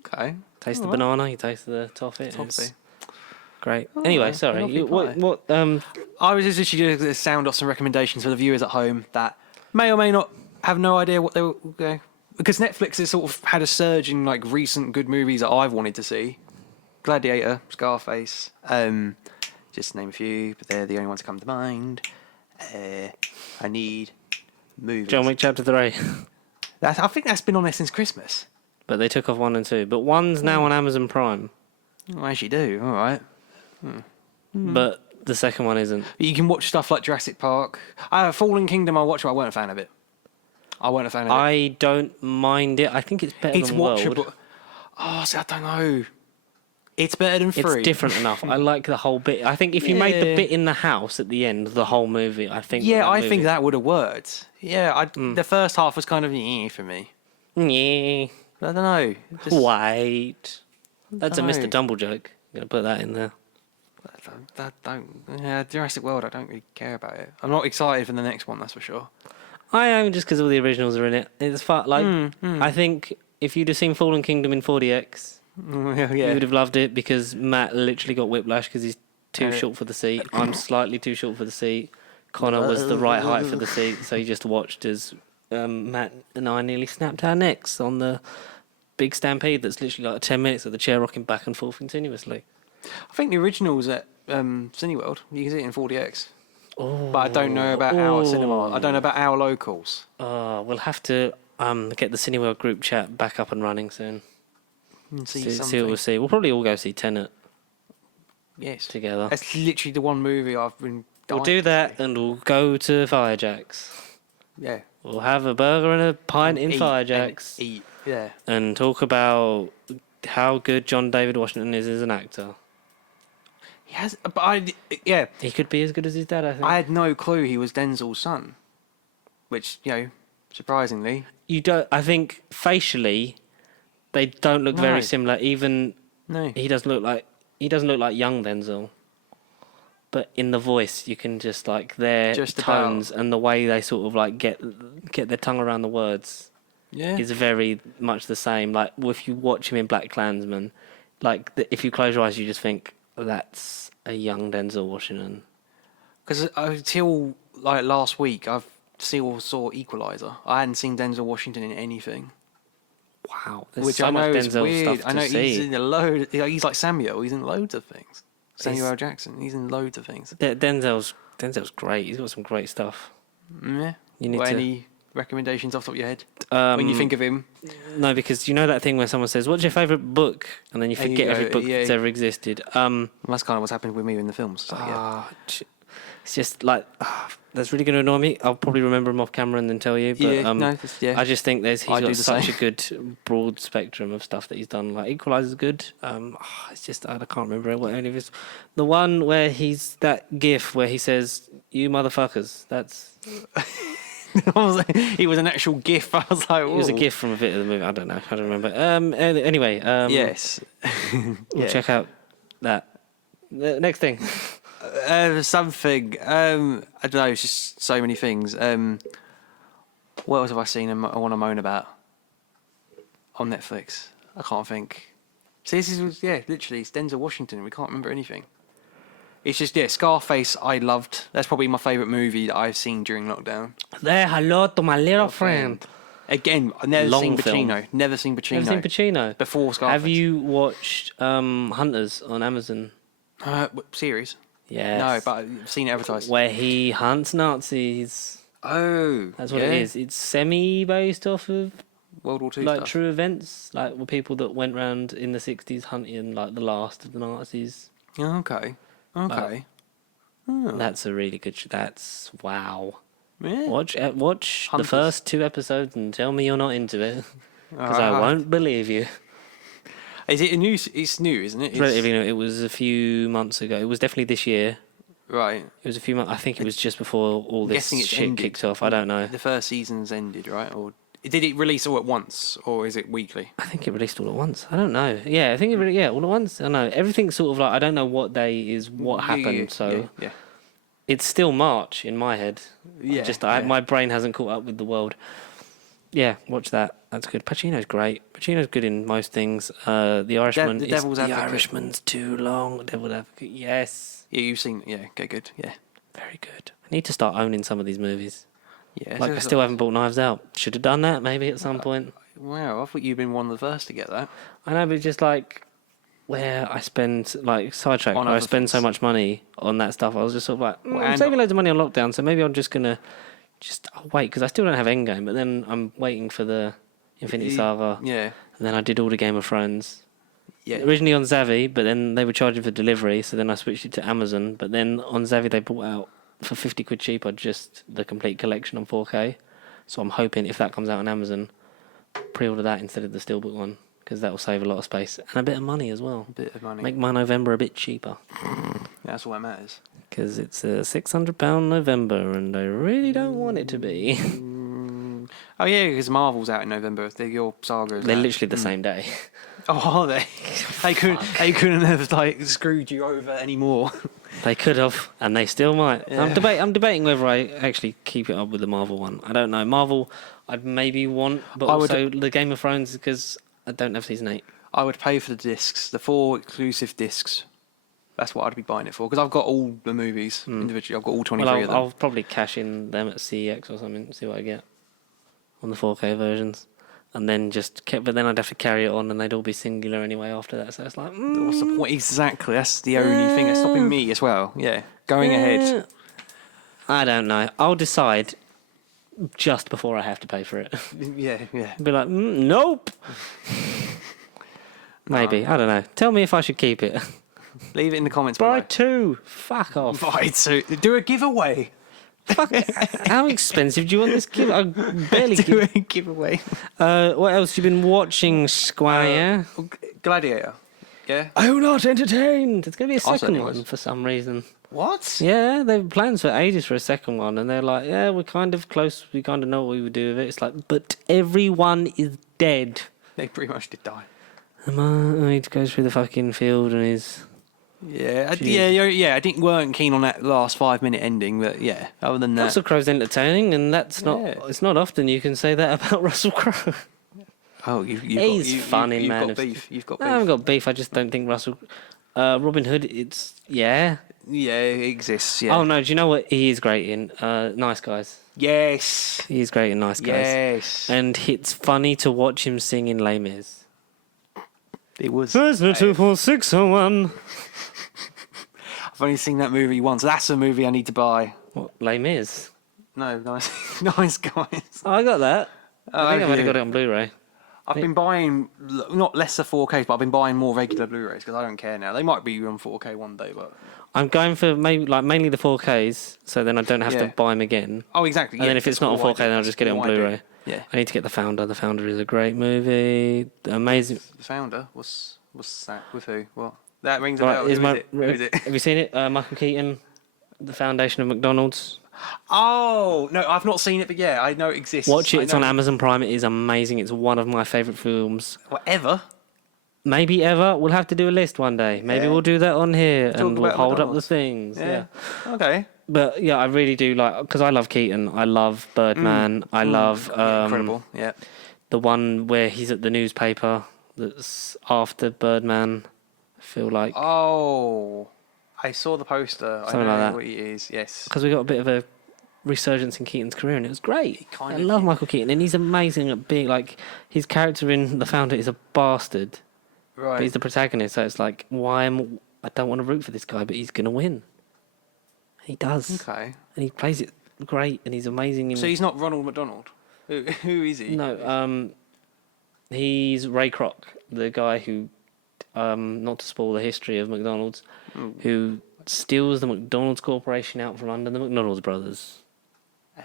Okay. Taste the banana, you taste the toffee. It's great. Anyway, sorry. What? I was just literally going to sound off some recommendations for the viewers at home that may or may not have no idea what they were going. Because Netflix has sort of had a surge in like recent good movies that I've wanted to see. Gladiator, Scarface, just to name a few, but they're the only ones that come to mind. I need movies. John Wick Chapter 3. I think that's been on there since Christmas. But they took off 1 and 2. But 1's now on Amazon Prime. Well, as you do, all right. But the second one isn't. You can watch stuff like Jurassic Park. Fallen Kingdom I watched, but I weren't a fan of it. I don't mind it. I think it's better than watchable. World. Oh, see, I don't know. It's better than 3. It's different enough. I like the whole bit. I think if you made the bit in the house at the end, the whole movie, I think... Yeah, I think that would have worked. Yeah, the first half was kind of for me. Yeah. I don't know. Wait. That's a Mr. Dumble joke. I'm going to put that in there. Jurassic World, I don't really care about it. I'm not excited for the next one, that's for sure. I am, just because all the originals are in it. It's fun. Like, I think if you'd have seen Fallen Kingdom in 4DX... You would have loved it because Matt literally got whiplash because he's too short for the seat. I'm slightly too short for the seat. Connor was the right height for the seat, so he just watched as Matt and I nearly snapped our necks on the big stampede that's literally like 10 minutes of the chair rocking back and forth continuously. I think the original's at Cineworld. You can see it in 4DX. But I don't know about our cinema. I don't know about our locals. We'll have to get the Cineworld group chat back up and running soon. See what we'll see. We'll probably all go see Tenet. Yes. Together. That's literally the one movie I've been dying We'll do that to see. and we'll go to Firejack's. Yeah. We'll have a burger and a pint in Firejack's. Eat. Yeah. And talk about how good John David Washington is as an actor. He has, but He could be as good as his dad, I think. I had no clue he was Denzel's son, which surprisingly. You don't. I think facially, they don't look very similar. Even No. he doesn't look like young Denzel. But in the voice, you can just like their tones and the way they sort of like get their tongue around the words. Yeah. Is very much the same. Like if you watch him in Black Klansman, like if you close your eyes, you just think that's a young Denzel Washington. Because until like last week, I've still saw Equalizer. I hadn't seen Denzel Washington in anything. Wow, there's Which so I know much is Denzel weird. stuff I know to see. he's in a load. He's like Samuel. He's in loads of things. Samuel L. Jackson. He's in loads of things. Denzel's great. He's got some great stuff. Yeah. You need any recommendations off the top of your head when you think of him? No, because you know that thing where someone says, "What's your favourite book?" and then you forget every book that's ever existed. That's kind of what's happened with me in the films. So, It's just like that's really going to annoy me. I'll probably remember him off camera and then tell you. But I just think he's got such a good broad spectrum of stuff that he's done. Like Equalizer's good. It's just I can't remember what any of his. The one where he's that GIF where he says "You motherfuckers." That's. He was an actual GIF. I was like, it was a GIF from a bit of the movie. I don't know. I don't remember. Anyway. Yes. We'll check out that. The next thing. Something. I don't know. It's just so many things. What else have I seen? I want to moan about on Netflix. I can't think. See, this is literally it's Denzel Washington. We can't remember anything. It's just Scarface. I loved. That's probably my favourite movie that I've seen during lockdown. There, hello to my little friend. Again, I've never seen Pacino. Never seen Pacino. Never seen Pacino before Scarface. Have you watched Hunters on Amazon? Series? Yes. No, but I've seen it advertised. Where he hunts Nazis. Oh, that's what it is. It's semi-based off of World War II like stuff. true events, like with people that went around in the 60s hunting like the last of the Nazis. Okay. That's a really good. That's wow. Yeah. Watch Hunters. the first 2 episodes and tell me you're not into it, because I won't believe you. Is it a new? It's new, isn't it? It's relatively new. It was a few months ago. It was definitely this year. Right. It was a few months. I think it was just before all this shit kicked off. I don't know. The first season's ended, right? Or did it release all at once, or is it weekly? I think it released all at once. I don't know. Yeah, I think it all at once. I don't know. Everything's sort of like I don't know what day is what happened. Yeah. It's still March in my head. Yeah. My brain hasn't caught up with the world. Yeah, watch that. That's good. Pacino's great. Pacino's good in most things. The Irishman. The Devil's Advocate. The Irishman's too long. Devil's Advocate. Yes. Yeah, you've seen. Yeah, okay, good. Yeah, very good. I need to start owning some of these movies. Yeah, like I still haven't bought Knives Out. Should have done that maybe at some point. Wow, I thought you'd been one of the first to get that. I know, but just like where I spend like sidetrack, where I spend so much money on that stuff. I was just sort of like, I'm saving loads of money on lockdown, so maybe I'm just gonna wait because I still don't have Endgame, but then I'm waiting for the Infinity Saga. Yeah. And then I did all the Game of Thrones. Yeah. Originally on Zavvi, but then they were charging for delivery, so then I switched it to Amazon. But then on Zavvi they brought out for 50 quid cheaper just the complete collection on 4K. So I'm hoping if that comes out on Amazon, pre-order that instead of the Steelbook one, because that will save a lot of space and a bit of money as well. A bit of money. Make my November a bit cheaper. That's all that matters. Because it's a £600 November, and I really don't want it to be. Oh yeah, because Marvel's out in November. Your saga. They're literally the same day. Oh, are they? They couldn't have like screwed you over anymore. They could have, and they still might. Yeah. I'm debating whether I actually keep it up with the Marvel one. I don't know. Marvel, I'd maybe want, but also the Game of Thrones because I don't have season 8. I would pay for the discs, the 4 exclusive discs. That's what I'd be buying it for because I've got all the movies individually. I've got all 23 of them. I'll probably cash in them at CEX or something. See what I get on the 4K versions. And then but then I'd have to carry it on, and they'd all be singular anyway after that. So it's like, what's the point? Exactly. That's the only thing that's stopping me as well. Yeah, going ahead. I don't know. I'll decide just before I have to pay for it. Yeah. Be like, nope. Maybe I don't know. Tell me if I should keep it. Leave it in the comments. Buy 2. Fuck off. Buy 2. Do a giveaway. Fuck. How expensive do you want this give? I barely do a giveaway. What else you been watching, Squire? Gladiator. Yeah. I'm not entertained. There's going to be a second certainly one was. for some reason. What? Yeah, they've plans for ages for a second one, and they're like, yeah, we're kind of close. We kind of know what we would do with it. It's like, but everyone is dead. They pretty much did die. He goes through the fucking field and he's... Yeah, I didn't weren't keen on that last 5-minute ending, but yeah, other than that, Russell Crowe's entertaining, and that's not. Yeah. It's not often you can say that about Russell Crowe. oh, He's funny, you've man. got beef. You've got No, beef. I haven't got beef. I just don't think Russell. Robin Hood. It's yeah. Yeah, it exists. Yeah. Oh no, do you know what he is great in? Nice Guys. Yes. He is great in Nice Guys. Yes. And it's funny to watch him sing in Les Mis. It was. There's no 24601. I've only seen that movie once. That's a movie I need to buy. What, Les Mis? No, nice guys. Oh, I got that. I think I've already you? got it on Blu-ray. I've been buying not lesser 4Ks, but I've been buying more regular Blu-rays because I don't care now. They might be on 4K one day, but I'm going for mainly the 4Ks, so then I don't have to buy them again. oh, exactly. And then if it's not on 4K, then I'll just get it on Blu-ray. Yeah. I need to get The Founder. The Founder is a great movie. Amazing. The Founder was that with who? What? That rings a Right, bell. Who is it? Have you seen it? Michael Keaton, The Foundation of McDonald's. Oh no, I've not seen it, but yeah, I know it exists. Watch it. It's on Amazon Prime. It is amazing. It's one of my favourite films. Whatever. Maybe ever. We'll have to do a list one day. Maybe Yeah. well do that on here and we'll about hold up the McDonald's. things. Yeah. Okay. But yeah, I really do like, because I love Keaton. I love Birdman. I love Incredible. Yeah. the one where he's at the newspaper that's after Birdman. I feel like. Oh, I saw the poster. Something I know like that. what he is. Yes. Because we got a bit of a resurgence in Keaton's career, and it was great. kind I of love did. Michael Keaton, and he's amazing at being like, his character in The Founder is a bastard, but Right. he's the protagonist. So it's like, I don't want to root for this guy, but he's gonna win. He does, Okay. and he plays it great, and he's amazing. In So he's not Ronald McDonald. Who is he? no, he's Ray Kroc, the guy who, not to spoil the history of McDonald's, who steals the McDonald's Corporation out from under the McDonald's brothers. Oh,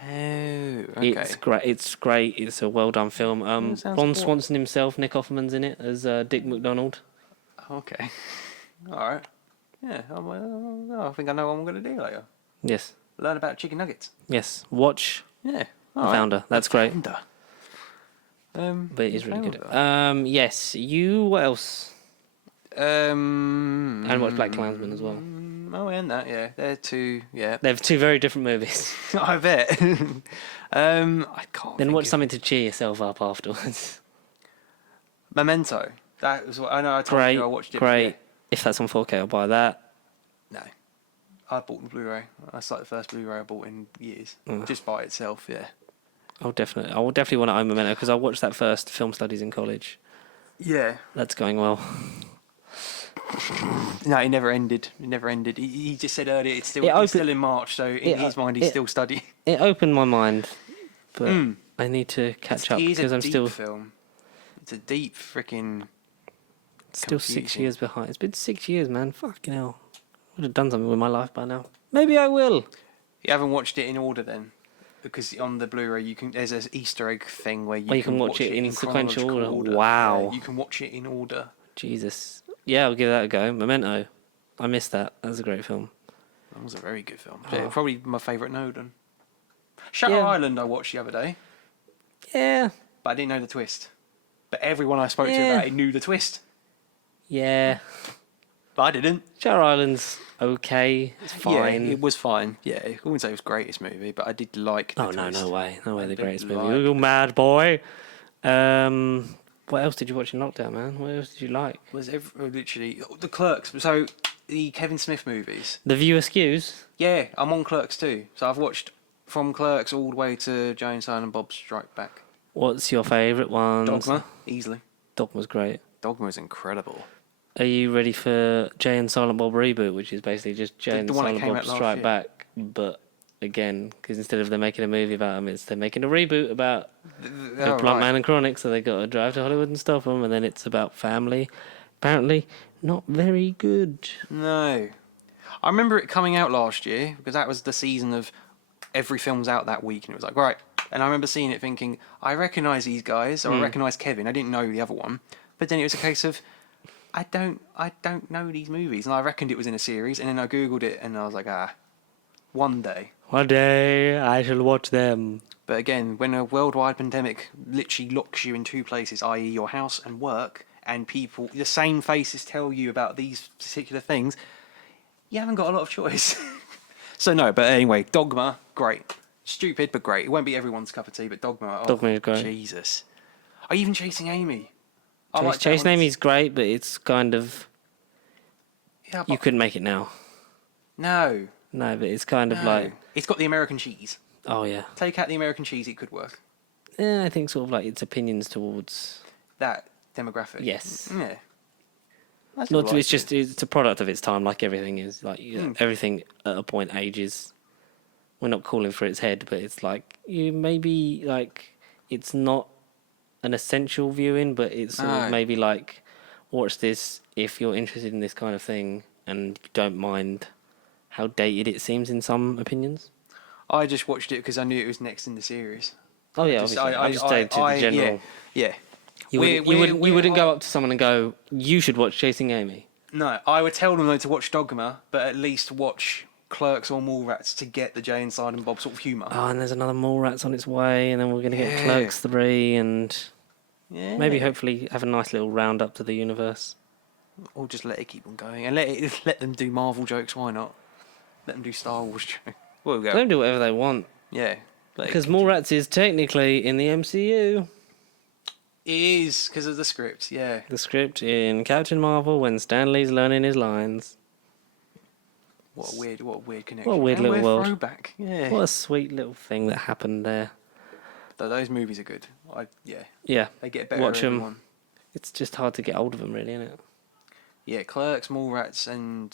okay. It's great. It's great. It's a well done film. sounds Ron cool. Swanson himself, Nick Offerman's in it as Dick McDonald. Okay. All right. Yeah. I think I know what I'm going to do later. Yes, Learn about chicken nuggets. yes. Watch Yeah. The Founder. That's great. Founder. But it is really good. Founder. Yes. You. What else? And watch Black Klansman as well. Oh, and that. Yeah. They're two. Yeah. They're two very different movies. I bet. I can't. Then think watch of- something to cheer yourself up afterwards. Memento. That was what I know. I told Great. you I watched it. Great. If that's on 4K, I'll buy that. No. I bought the Blu-ray. That's like the first Blu-ray I bought in years. Mm. Just by itself, yeah. I will definitely want to own Memento because I watched that first film studies in college. Yeah. That's going well. No, it never ended. It never ended. He just said earlier it's still, It it's opened- still in March, so in his mind he's still studying. It opened my mind, but I need to catch up It is because a I'm deep still film. It's a deep freaking. still 6 confusing. years behind. It's been 6 years, man. Fucking hell. Would have done something with my life by now. Maybe I will. You haven't watched it in order then, because on the Blu-ray there's an Easter egg thing where you can watch it in sequential chronological order. Wow. Yeah, you can watch it in order. Jesus. Yeah, I'll give that a go. Memento. I missed that. That was a great film. That was a very good film. Oh. Probably my favourite Nolan. Shutter Yeah. Island I watched the other day, Yeah. but I didn't know the twist. But everyone I spoke to Yeah. about it knew the twist, Yeah. but I didn't. Shutter Island's okay. It's fine. Yeah, it was fine. Yeah, I wouldn't say it was the greatest movie, but I did like the Oh, no, twist. no way. No way I the did greatest like movie. You mad boy. What else did you watch in lockdown, man? What else did you like? Literally the Clerks. So the Kevin Smith movies. The View Askews? Yeah, I'm on Clerks too. So I've watched from Clerks all the way to Jay and Silent Bob Strike Back. What's your favourite one? Dogma, easily. Dogma's great. Dogma's incredible. Are you ready for Jay and Silent Bob reboot, which is basically just Jay and the one that Silent came Bob out last Strike year? Back, but again, because instead of them making a movie about them, they're making a reboot about Oh, Blunt right. Man and Chronic, so they got to drive to Hollywood and stop them, and then it's about family. Apparently, not very good. No. I remember it coming out last year because that was the season of every film's out that week, and it was like, right. And I remember seeing it thinking, I recognise these guys, or I recognise Kevin. I didn't know the other one. But then it was a case of, I don't know these movies, and I reckoned it was in a series, and then I googled it, and I was like, one day. One day I shall watch them. But again, when a worldwide pandemic literally locks you in two places, i.e. your house and work, and people, the same faces tell you about these particular things, you haven't got a lot of choice. So no, but anyway, Dogma, great. Stupid, but great. It won't be everyone's cup of tea, but Dogma, Dogma is great. Jesus. Are you even Chasing Amy? Chasing Amy's great, but it's kind of... Yeah, You couldn't make it now. No. No, but it's kind of like... It's got the American cheese. Oh, yeah. Take out the American cheese, it could work. Yeah, I think sort of like its opinions towards... That demographic. Yes. Yeah. That's Not all to, right. it's just it's a product of its time, like everything is. Like everything at a point ages. We're not calling for its head, but it's like you maybe like it's not an essential viewing, but it's sort of maybe like watch this if you're interested in this kind of thing and you don't mind how dated it seems in some opinions. I just watched it because I knew it was next in the series. Oh yeah, obviously. I'm just saying to the general. Yeah. You wouldn't go up to someone and go, "You should watch Chasing Amy." No, I would tell them though to watch Dogma, but at least watch Clerks or Mallrats to get the Jay and Silent Bob sort of humour. Oh, and there's another Mallrats on its way, and then we're going to get Clerks 3, and maybe hopefully have a nice little roundup to the universe. Or just let it keep on going and let them do Marvel jokes. Why not? Let them do Star Wars jokes. We'll go. Let them do whatever they want. Yeah. Because Mallrats is technically in the MCU. It is because of the script. Yeah. The script in Captain Marvel when Stan Lee's learning his lines. What a weird connection. What a weird little world. Throwback. Yeah. What a sweet little thing that happened there. Those movies are good. Yeah. They get better. Watch them. Everyone. It's just hard to get hold of them, really, isn't it? Yeah, Clerks, Mallrats, and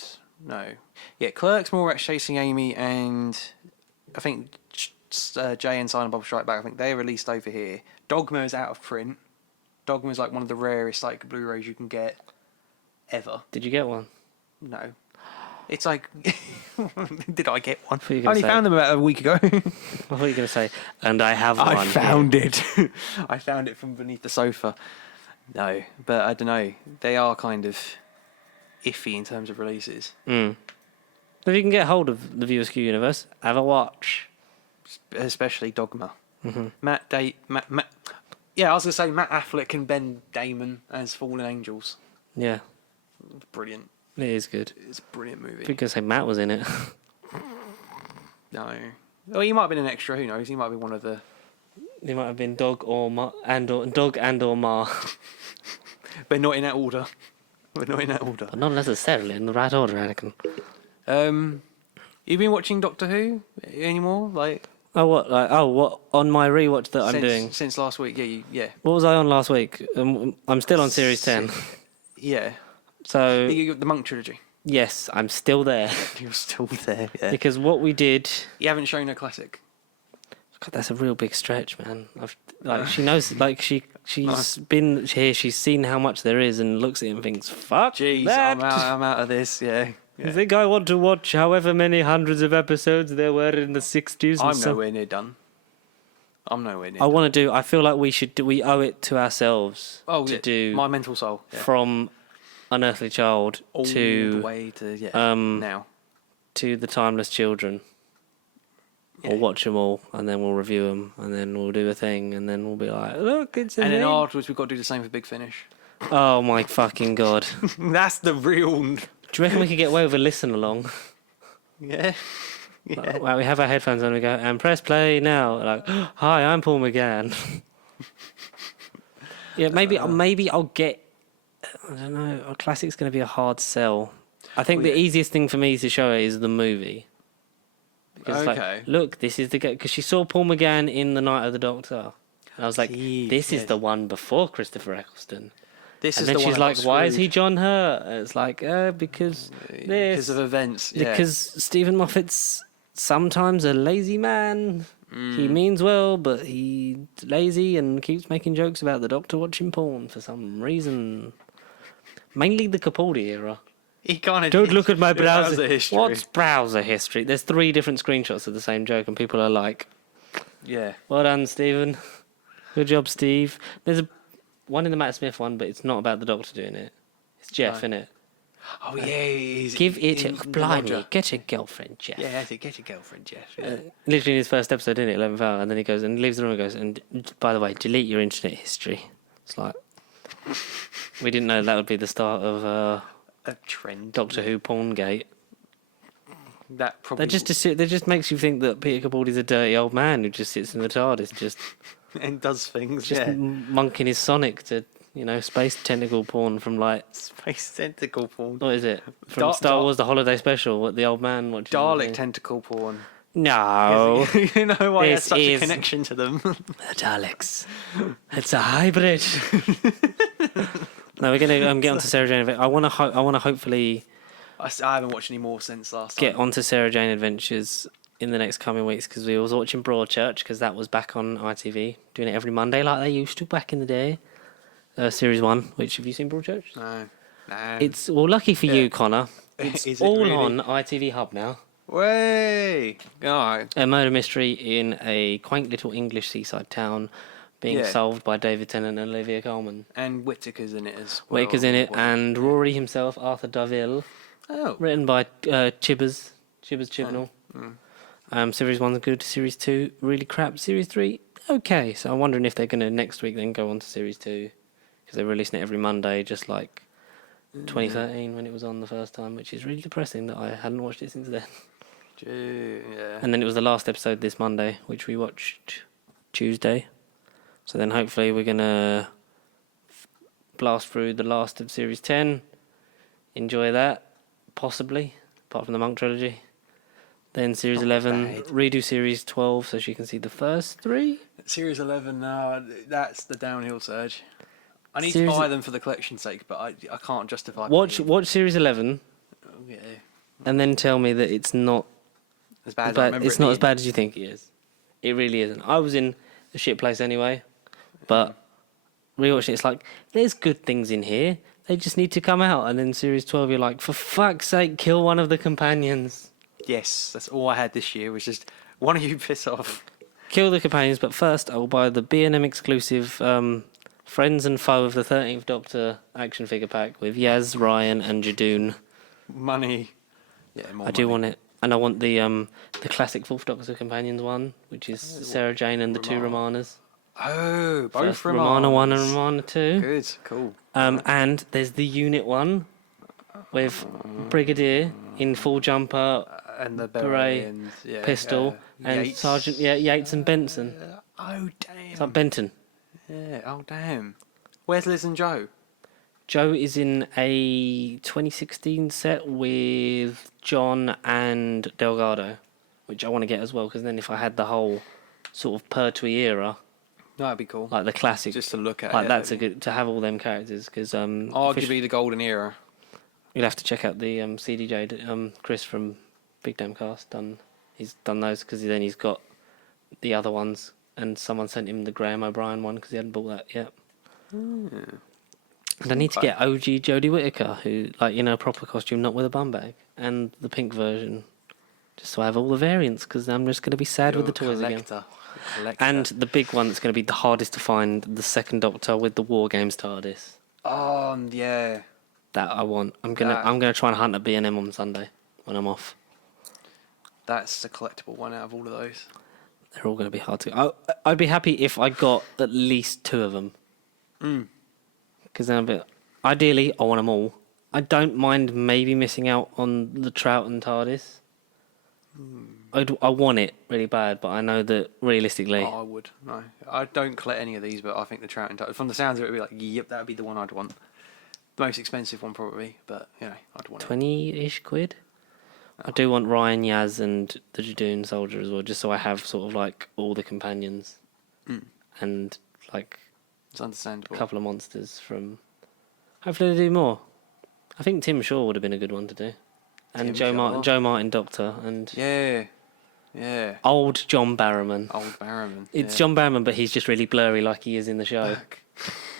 Clerks, Mallrats, Chasing Amy, and I think Jay and Silent Bob Strike Back. I think they're released over here. Dogma is out of print. Dogma is like one of the rarest like Blu-rays you can get ever. Did you get one? No. It's like, did I get one? I I only found them about a week ago. What were you going to say? And I have one. I found it. I found it from beneath the sofa. No, but I don't know. They are kind of iffy in terms of releases. If you can get hold of the Viewer's Q universe, have a watch. Especially Dogma. Mm-hmm. Yeah, I was going to say Matt Affleck and Ben Damon as Fallen Angels. Yeah. Brilliant. It is good. It's a brilliant movie. I think I say Matt was in it. No. Well, he might have been an extra. Who knows? He might be one of the... He might have been Dog or Ma, Dog and or Ma. But not in that order. But not necessarily in the right order, Anakin. You been watching Doctor Who anymore? Like... what on my rewatch that I'm doing since last week? Yeah. What was I on last week? I'm still on series 10. Yeah. So the Monk trilogy. Yes, I'm still there. You're still there. Yeah. Because what we did. You haven't shown a classic. God, that's a real big stretch, man. She knows, like she's been here. She's seen how much there is, and looks at it and thinks, "Fuck Jeez, that. I'm out of this." Yeah. I think I want to watch however many hundreds of episodes there were in the 60s. I'm nowhere near done. I feel like we owe it to ourselves to do My Mental Soul. Yeah. From Unearthly Child all to the way to now to The Timeless Children. Yeah. We'll watch them all, and then we'll review them, and then we'll do a thing, and then we'll be like, look, it's a And thing. then afterwards, we've got to do the same for Big Finish. Oh my fucking god! That's the real. Do you reckon we could get away with a listen along? Yeah. Like, we have our headphones on, and we go, and press play now. Like, hi, I'm Paul McGann. Yeah, maybe I'll get. I don't know. A classic's going to be a hard sell. I think the easiest thing for me to show her is the movie. Because it's like, look, this is the guy. Because she saw Paul McGann in The Night of the Doctor. And I was like, this is the one before Christopher Eccleston. This and is then the she's one like, why is he John Hurt? And it's like, because because of events. Yeah. Because Stephen Moffat's sometimes a lazy man. He means well, but he's lazy and keeps making jokes about the Doctor watching porn for some reason. Mainly the Capaldi era. He kind of Don't look at my browser history. What's browser history? There's 3 different screenshots of the same joke, and people are like, yeah. well done, Stephen. Good job, Steve. There's one in the Matt Smith one, but it's not about the Doctor doing it. It's Jeff, innit? Oh yeah, he's Give it in blimey, Roger. get a girlfriend, Jeff. Yeah, that's it. Get your girlfriend, Jeff. Yeah. Literally in his first episode, didn't it? 11th hour, and then he goes and leaves the room and goes, and by the way, delete your internet history. It's like we didn't know that would be the start of A trend. Doctor Who porngate. That probably That just makes you think that Peter Capaldi's a dirty old man who just sits in the TARDIS, just and does things. just Yeah. monking his Sonic to space tentacle porn from like Space tentacle porn. what is it from Star Wars: The Holiday Special? What the old man watches? Dalek tentacle porn. No, You know why there's This such a is- connection to them. the Daleks. It's a hybrid. No, we're gonna get onto Sarah Jane. I want to hopefully I haven't watched any more since last get time. onto Sarah Jane Adventures in the next coming weeks because we was watching Broadchurch because that was back on ITV, doing it every Monday like they used to back in the day. Series 1, which have you seen Broadchurch? No. It's lucky for you, Connor. It's Is it all really? on ITV Hub now. Way. Alright. A murder mystery in a quaint little English seaside town being Yeah. solved by David Tennant and Olivia Colman. And Whittaker's in it as well. Whitaker's in it, and Rory himself, Arthur Daville, Oh. written by Chibbers Chibnall. Series 1's good, Series 2 really crap, Series 3 okay. So I'm wondering if they're going to next week then go on to Series 2 because they're releasing it every Monday, just like 2013 when it was on the first time, which is really depressing that I hadn't watched it since then. Yeah. And then it was the last episode this Monday, which we watched Tuesday. So then hopefully we're going to blast through the last of Series 10, enjoy that, possibly, apart from the Monk trilogy. Then Series Not 11, bad. redo Series 12 so she can see the first 3. Series 11 now, that's the downhill surge. I need Series- to buy them for the collection's sake, but I can't justify Watch paying. Series 11 Oh, yeah. and then tell me that it's not As bad as I bad. remember It's it not as being. bad as you think it is. It really isn't. I was in a shit place anyway, but rewatching it's like there's good things in here. They just need to come out. And then Series 12, you're like, for fuck's sake, kill one of the companions. Yes, that's all I had this year, was just one of you piss off. Kill the companions, but first I will buy the B&M exclusive Friends and Foe of the 13th Doctor action figure pack with Yaz, Ryan, and Jadoon. Money. Yeah, more I do money. want it. And I want the classic Fourth Doctor Companions one, which is Sarah Jane and the two Romanas. Oh, both First Romana 1 and Romanas. Romana 2. Good, cool. And there's the Unit 1 with Brigadier in full jumper, And the beret, beret and pistol, and Yates. Sergeant Yates and Benson. Oh It's damn. like Benton. Yeah. Oh damn. Where's Liz and Joe? Joe is in a 2016 set with John and Delgado, which I want to get as well, because then if I had the whole sort of Pertwee era, That'd be cool. like the classic, Just to look at. like it. that's a good to have all them characters, because Arguably the golden era. you'll have to check out the CDJ Chris from Big Damn Cast he's done those because then he's got the other ones, and someone sent him the Graham O'Brien one because he hadn't bought that yet. And I need to get OG Jodie Whittaker, who a proper costume, not with a bum bag, and the pink version, just so I have all the variants, because I'm just going to be sad with the toys again. Collector. And the big one that's going to be the hardest to find, the second Doctor with the War Games TARDIS. Oh yeah. That I want. I'm gonna try and hunt a B&M on Sunday when I'm off. That's the collectible one out of all of those. They're all going to be hard to. I'd be happy if I got at least 2 of them. Because then ideally, I want them all. I don't mind maybe missing out on the Trout and TARDIS. I want it really bad, but I know that realistically, Oh, I would. No, I don't collect any of these, but I think the Trout and from the sounds of it, it'd be like, yep, that would be the one I'd want. The most expensive one probably, but I'd want it. 20-ish quid. I do want Ryan, Yaz, and the Jadoon soldier as well, just so I have sort of like all the companions and like It's understandable. a couple of monsters from. Hopefully they do more. I think Tim Shaw would have been a good one to do, and Tim Shaw. Joe Martin Doctor and Yeah. old John Barrowman. Old Barrowman. It's John Barrowman, but he's just really blurry like he is in the show.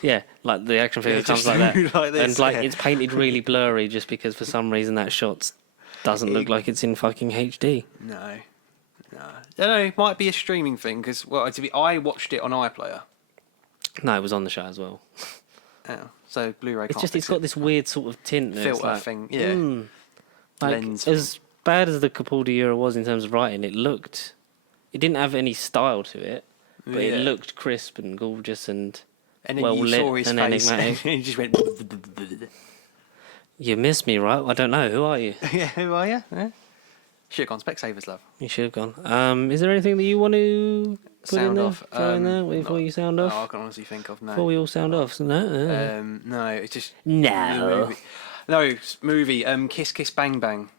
Yeah, like the action figure comes just like that, like this, and like yeah. it's painted really blurry just because for some reason that shot doesn't look like it's in fucking HD. No. I don't know. It might be a streaming thing because I watched it on iPlayer. No, it was on the show as well. Oh, so Blu-ray. It's can't just fix it's got it. this weird sort of tint. There. It's filter like, thing. Yeah. like Lens as bad as the Capaldi era was in terms of writing, it didn't have any style to it, but it Yeah. looked crisp and gorgeous and And then well you lit saw his and face, enigmatic. and he just went. You missed me, right? I don't know. Who are you? Yeah, who are you? Yeah. Should have gone Specsavers, love. You should have gone. Is there anything that you want to put in Sound there? off. Throw in there before you sound off? No, I can honestly think of no. Before we all sound off? So no. No, it's just No. movie. Kiss Kiss Bang Bang.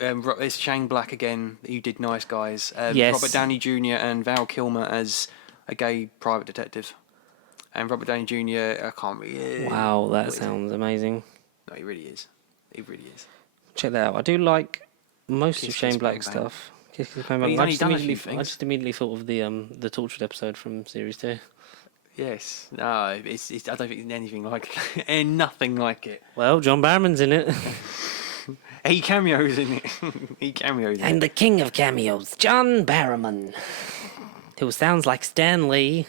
It's Shane Black again. Who did Nice Guys? Yes. Robert Downey Jr. and Val Kilmer as a gay private detective. And Robert Downey Jr. I can't really. Wow, that sounds amazing. No, he really is. He really is. Check that out. I do like most Kiss of Shane Kiss Black's Bang Bang. stuff. Kiss Kiss Bang Well, Bang. he's only done a few I things. just immediately thought of the Tortured episode from series 2. Yes. No, it's I don't think it's anything like it. And nothing like it. Well, John Barrowman's in it. He cameos in it. He cameos in it. And the king of cameos, John Barrowman, who sounds like Stan Lee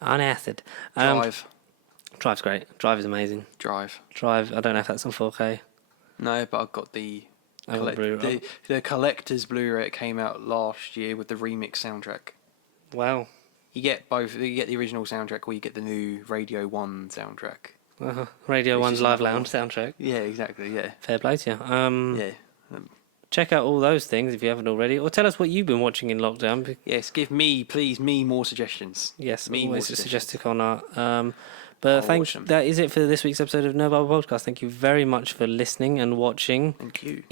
on acid. Drive. Drive's great. Drive is amazing. Drive. Drive, I don't know if that's on 4K. No, but I've got I've got Blu-ray. the collector's Blu-ray. It came out last year with the remix soundtrack. Wow. You get both. You get the original soundtrack, or you get the new Radio 1 soundtrack. Radio Which 1's is Live another Lounge soundtrack. Yeah, exactly. Yeah. Fair play to you. Yeah. Check out all those things if you haven't already, or tell us what you've been watching in lockdown. Yes. Give me, please, more suggestions. Yes, me more always suggestions. suggest on our. But watch them. that is it for this week's episode of No Bible Podcast. Thank you very much for listening and watching. Thank you.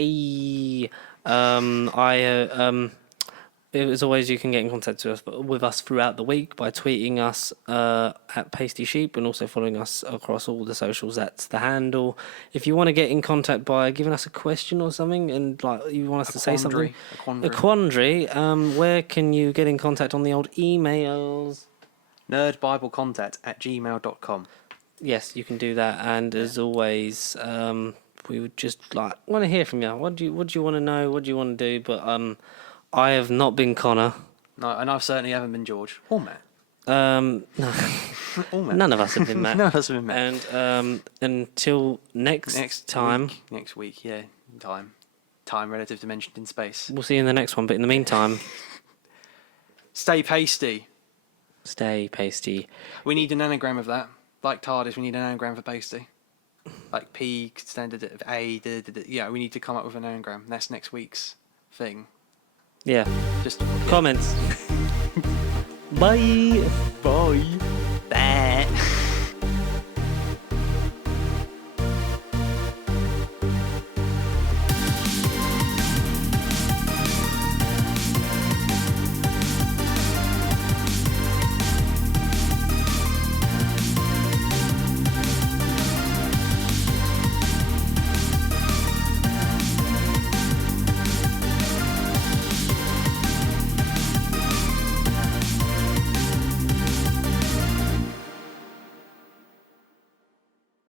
As always, you can get in contact with us throughout the week by tweeting us at Pasty Sheep and also following us across all the socials. That's the handle. If you want to get in contact by giving us a question or something, and like you want us to say something, a quandary, where can you get in contact on the old emails? nerdbiblecontact@gmail.com. Yes, you can do that. And as always, we would just want to hear from you. What do you want to know? What do you want to do? But I have not been Connor. No, and I certainly haven't been George or Matt. No, Or Matt. none of us have been Matt. None of us have been Matt. And until next time, Next week, yeah. Time relative to mentioned in space. we'll see you in the next one. But in the meantime, Stay pasty. stay pasty. We need an anagram of that. Like TARDIS, we need an anagram for pasty. Like P standard of A. Yeah, we need to come up with an anagram. That's next week's thing. Yeah. Just Comments. Bye. Bye. Bye.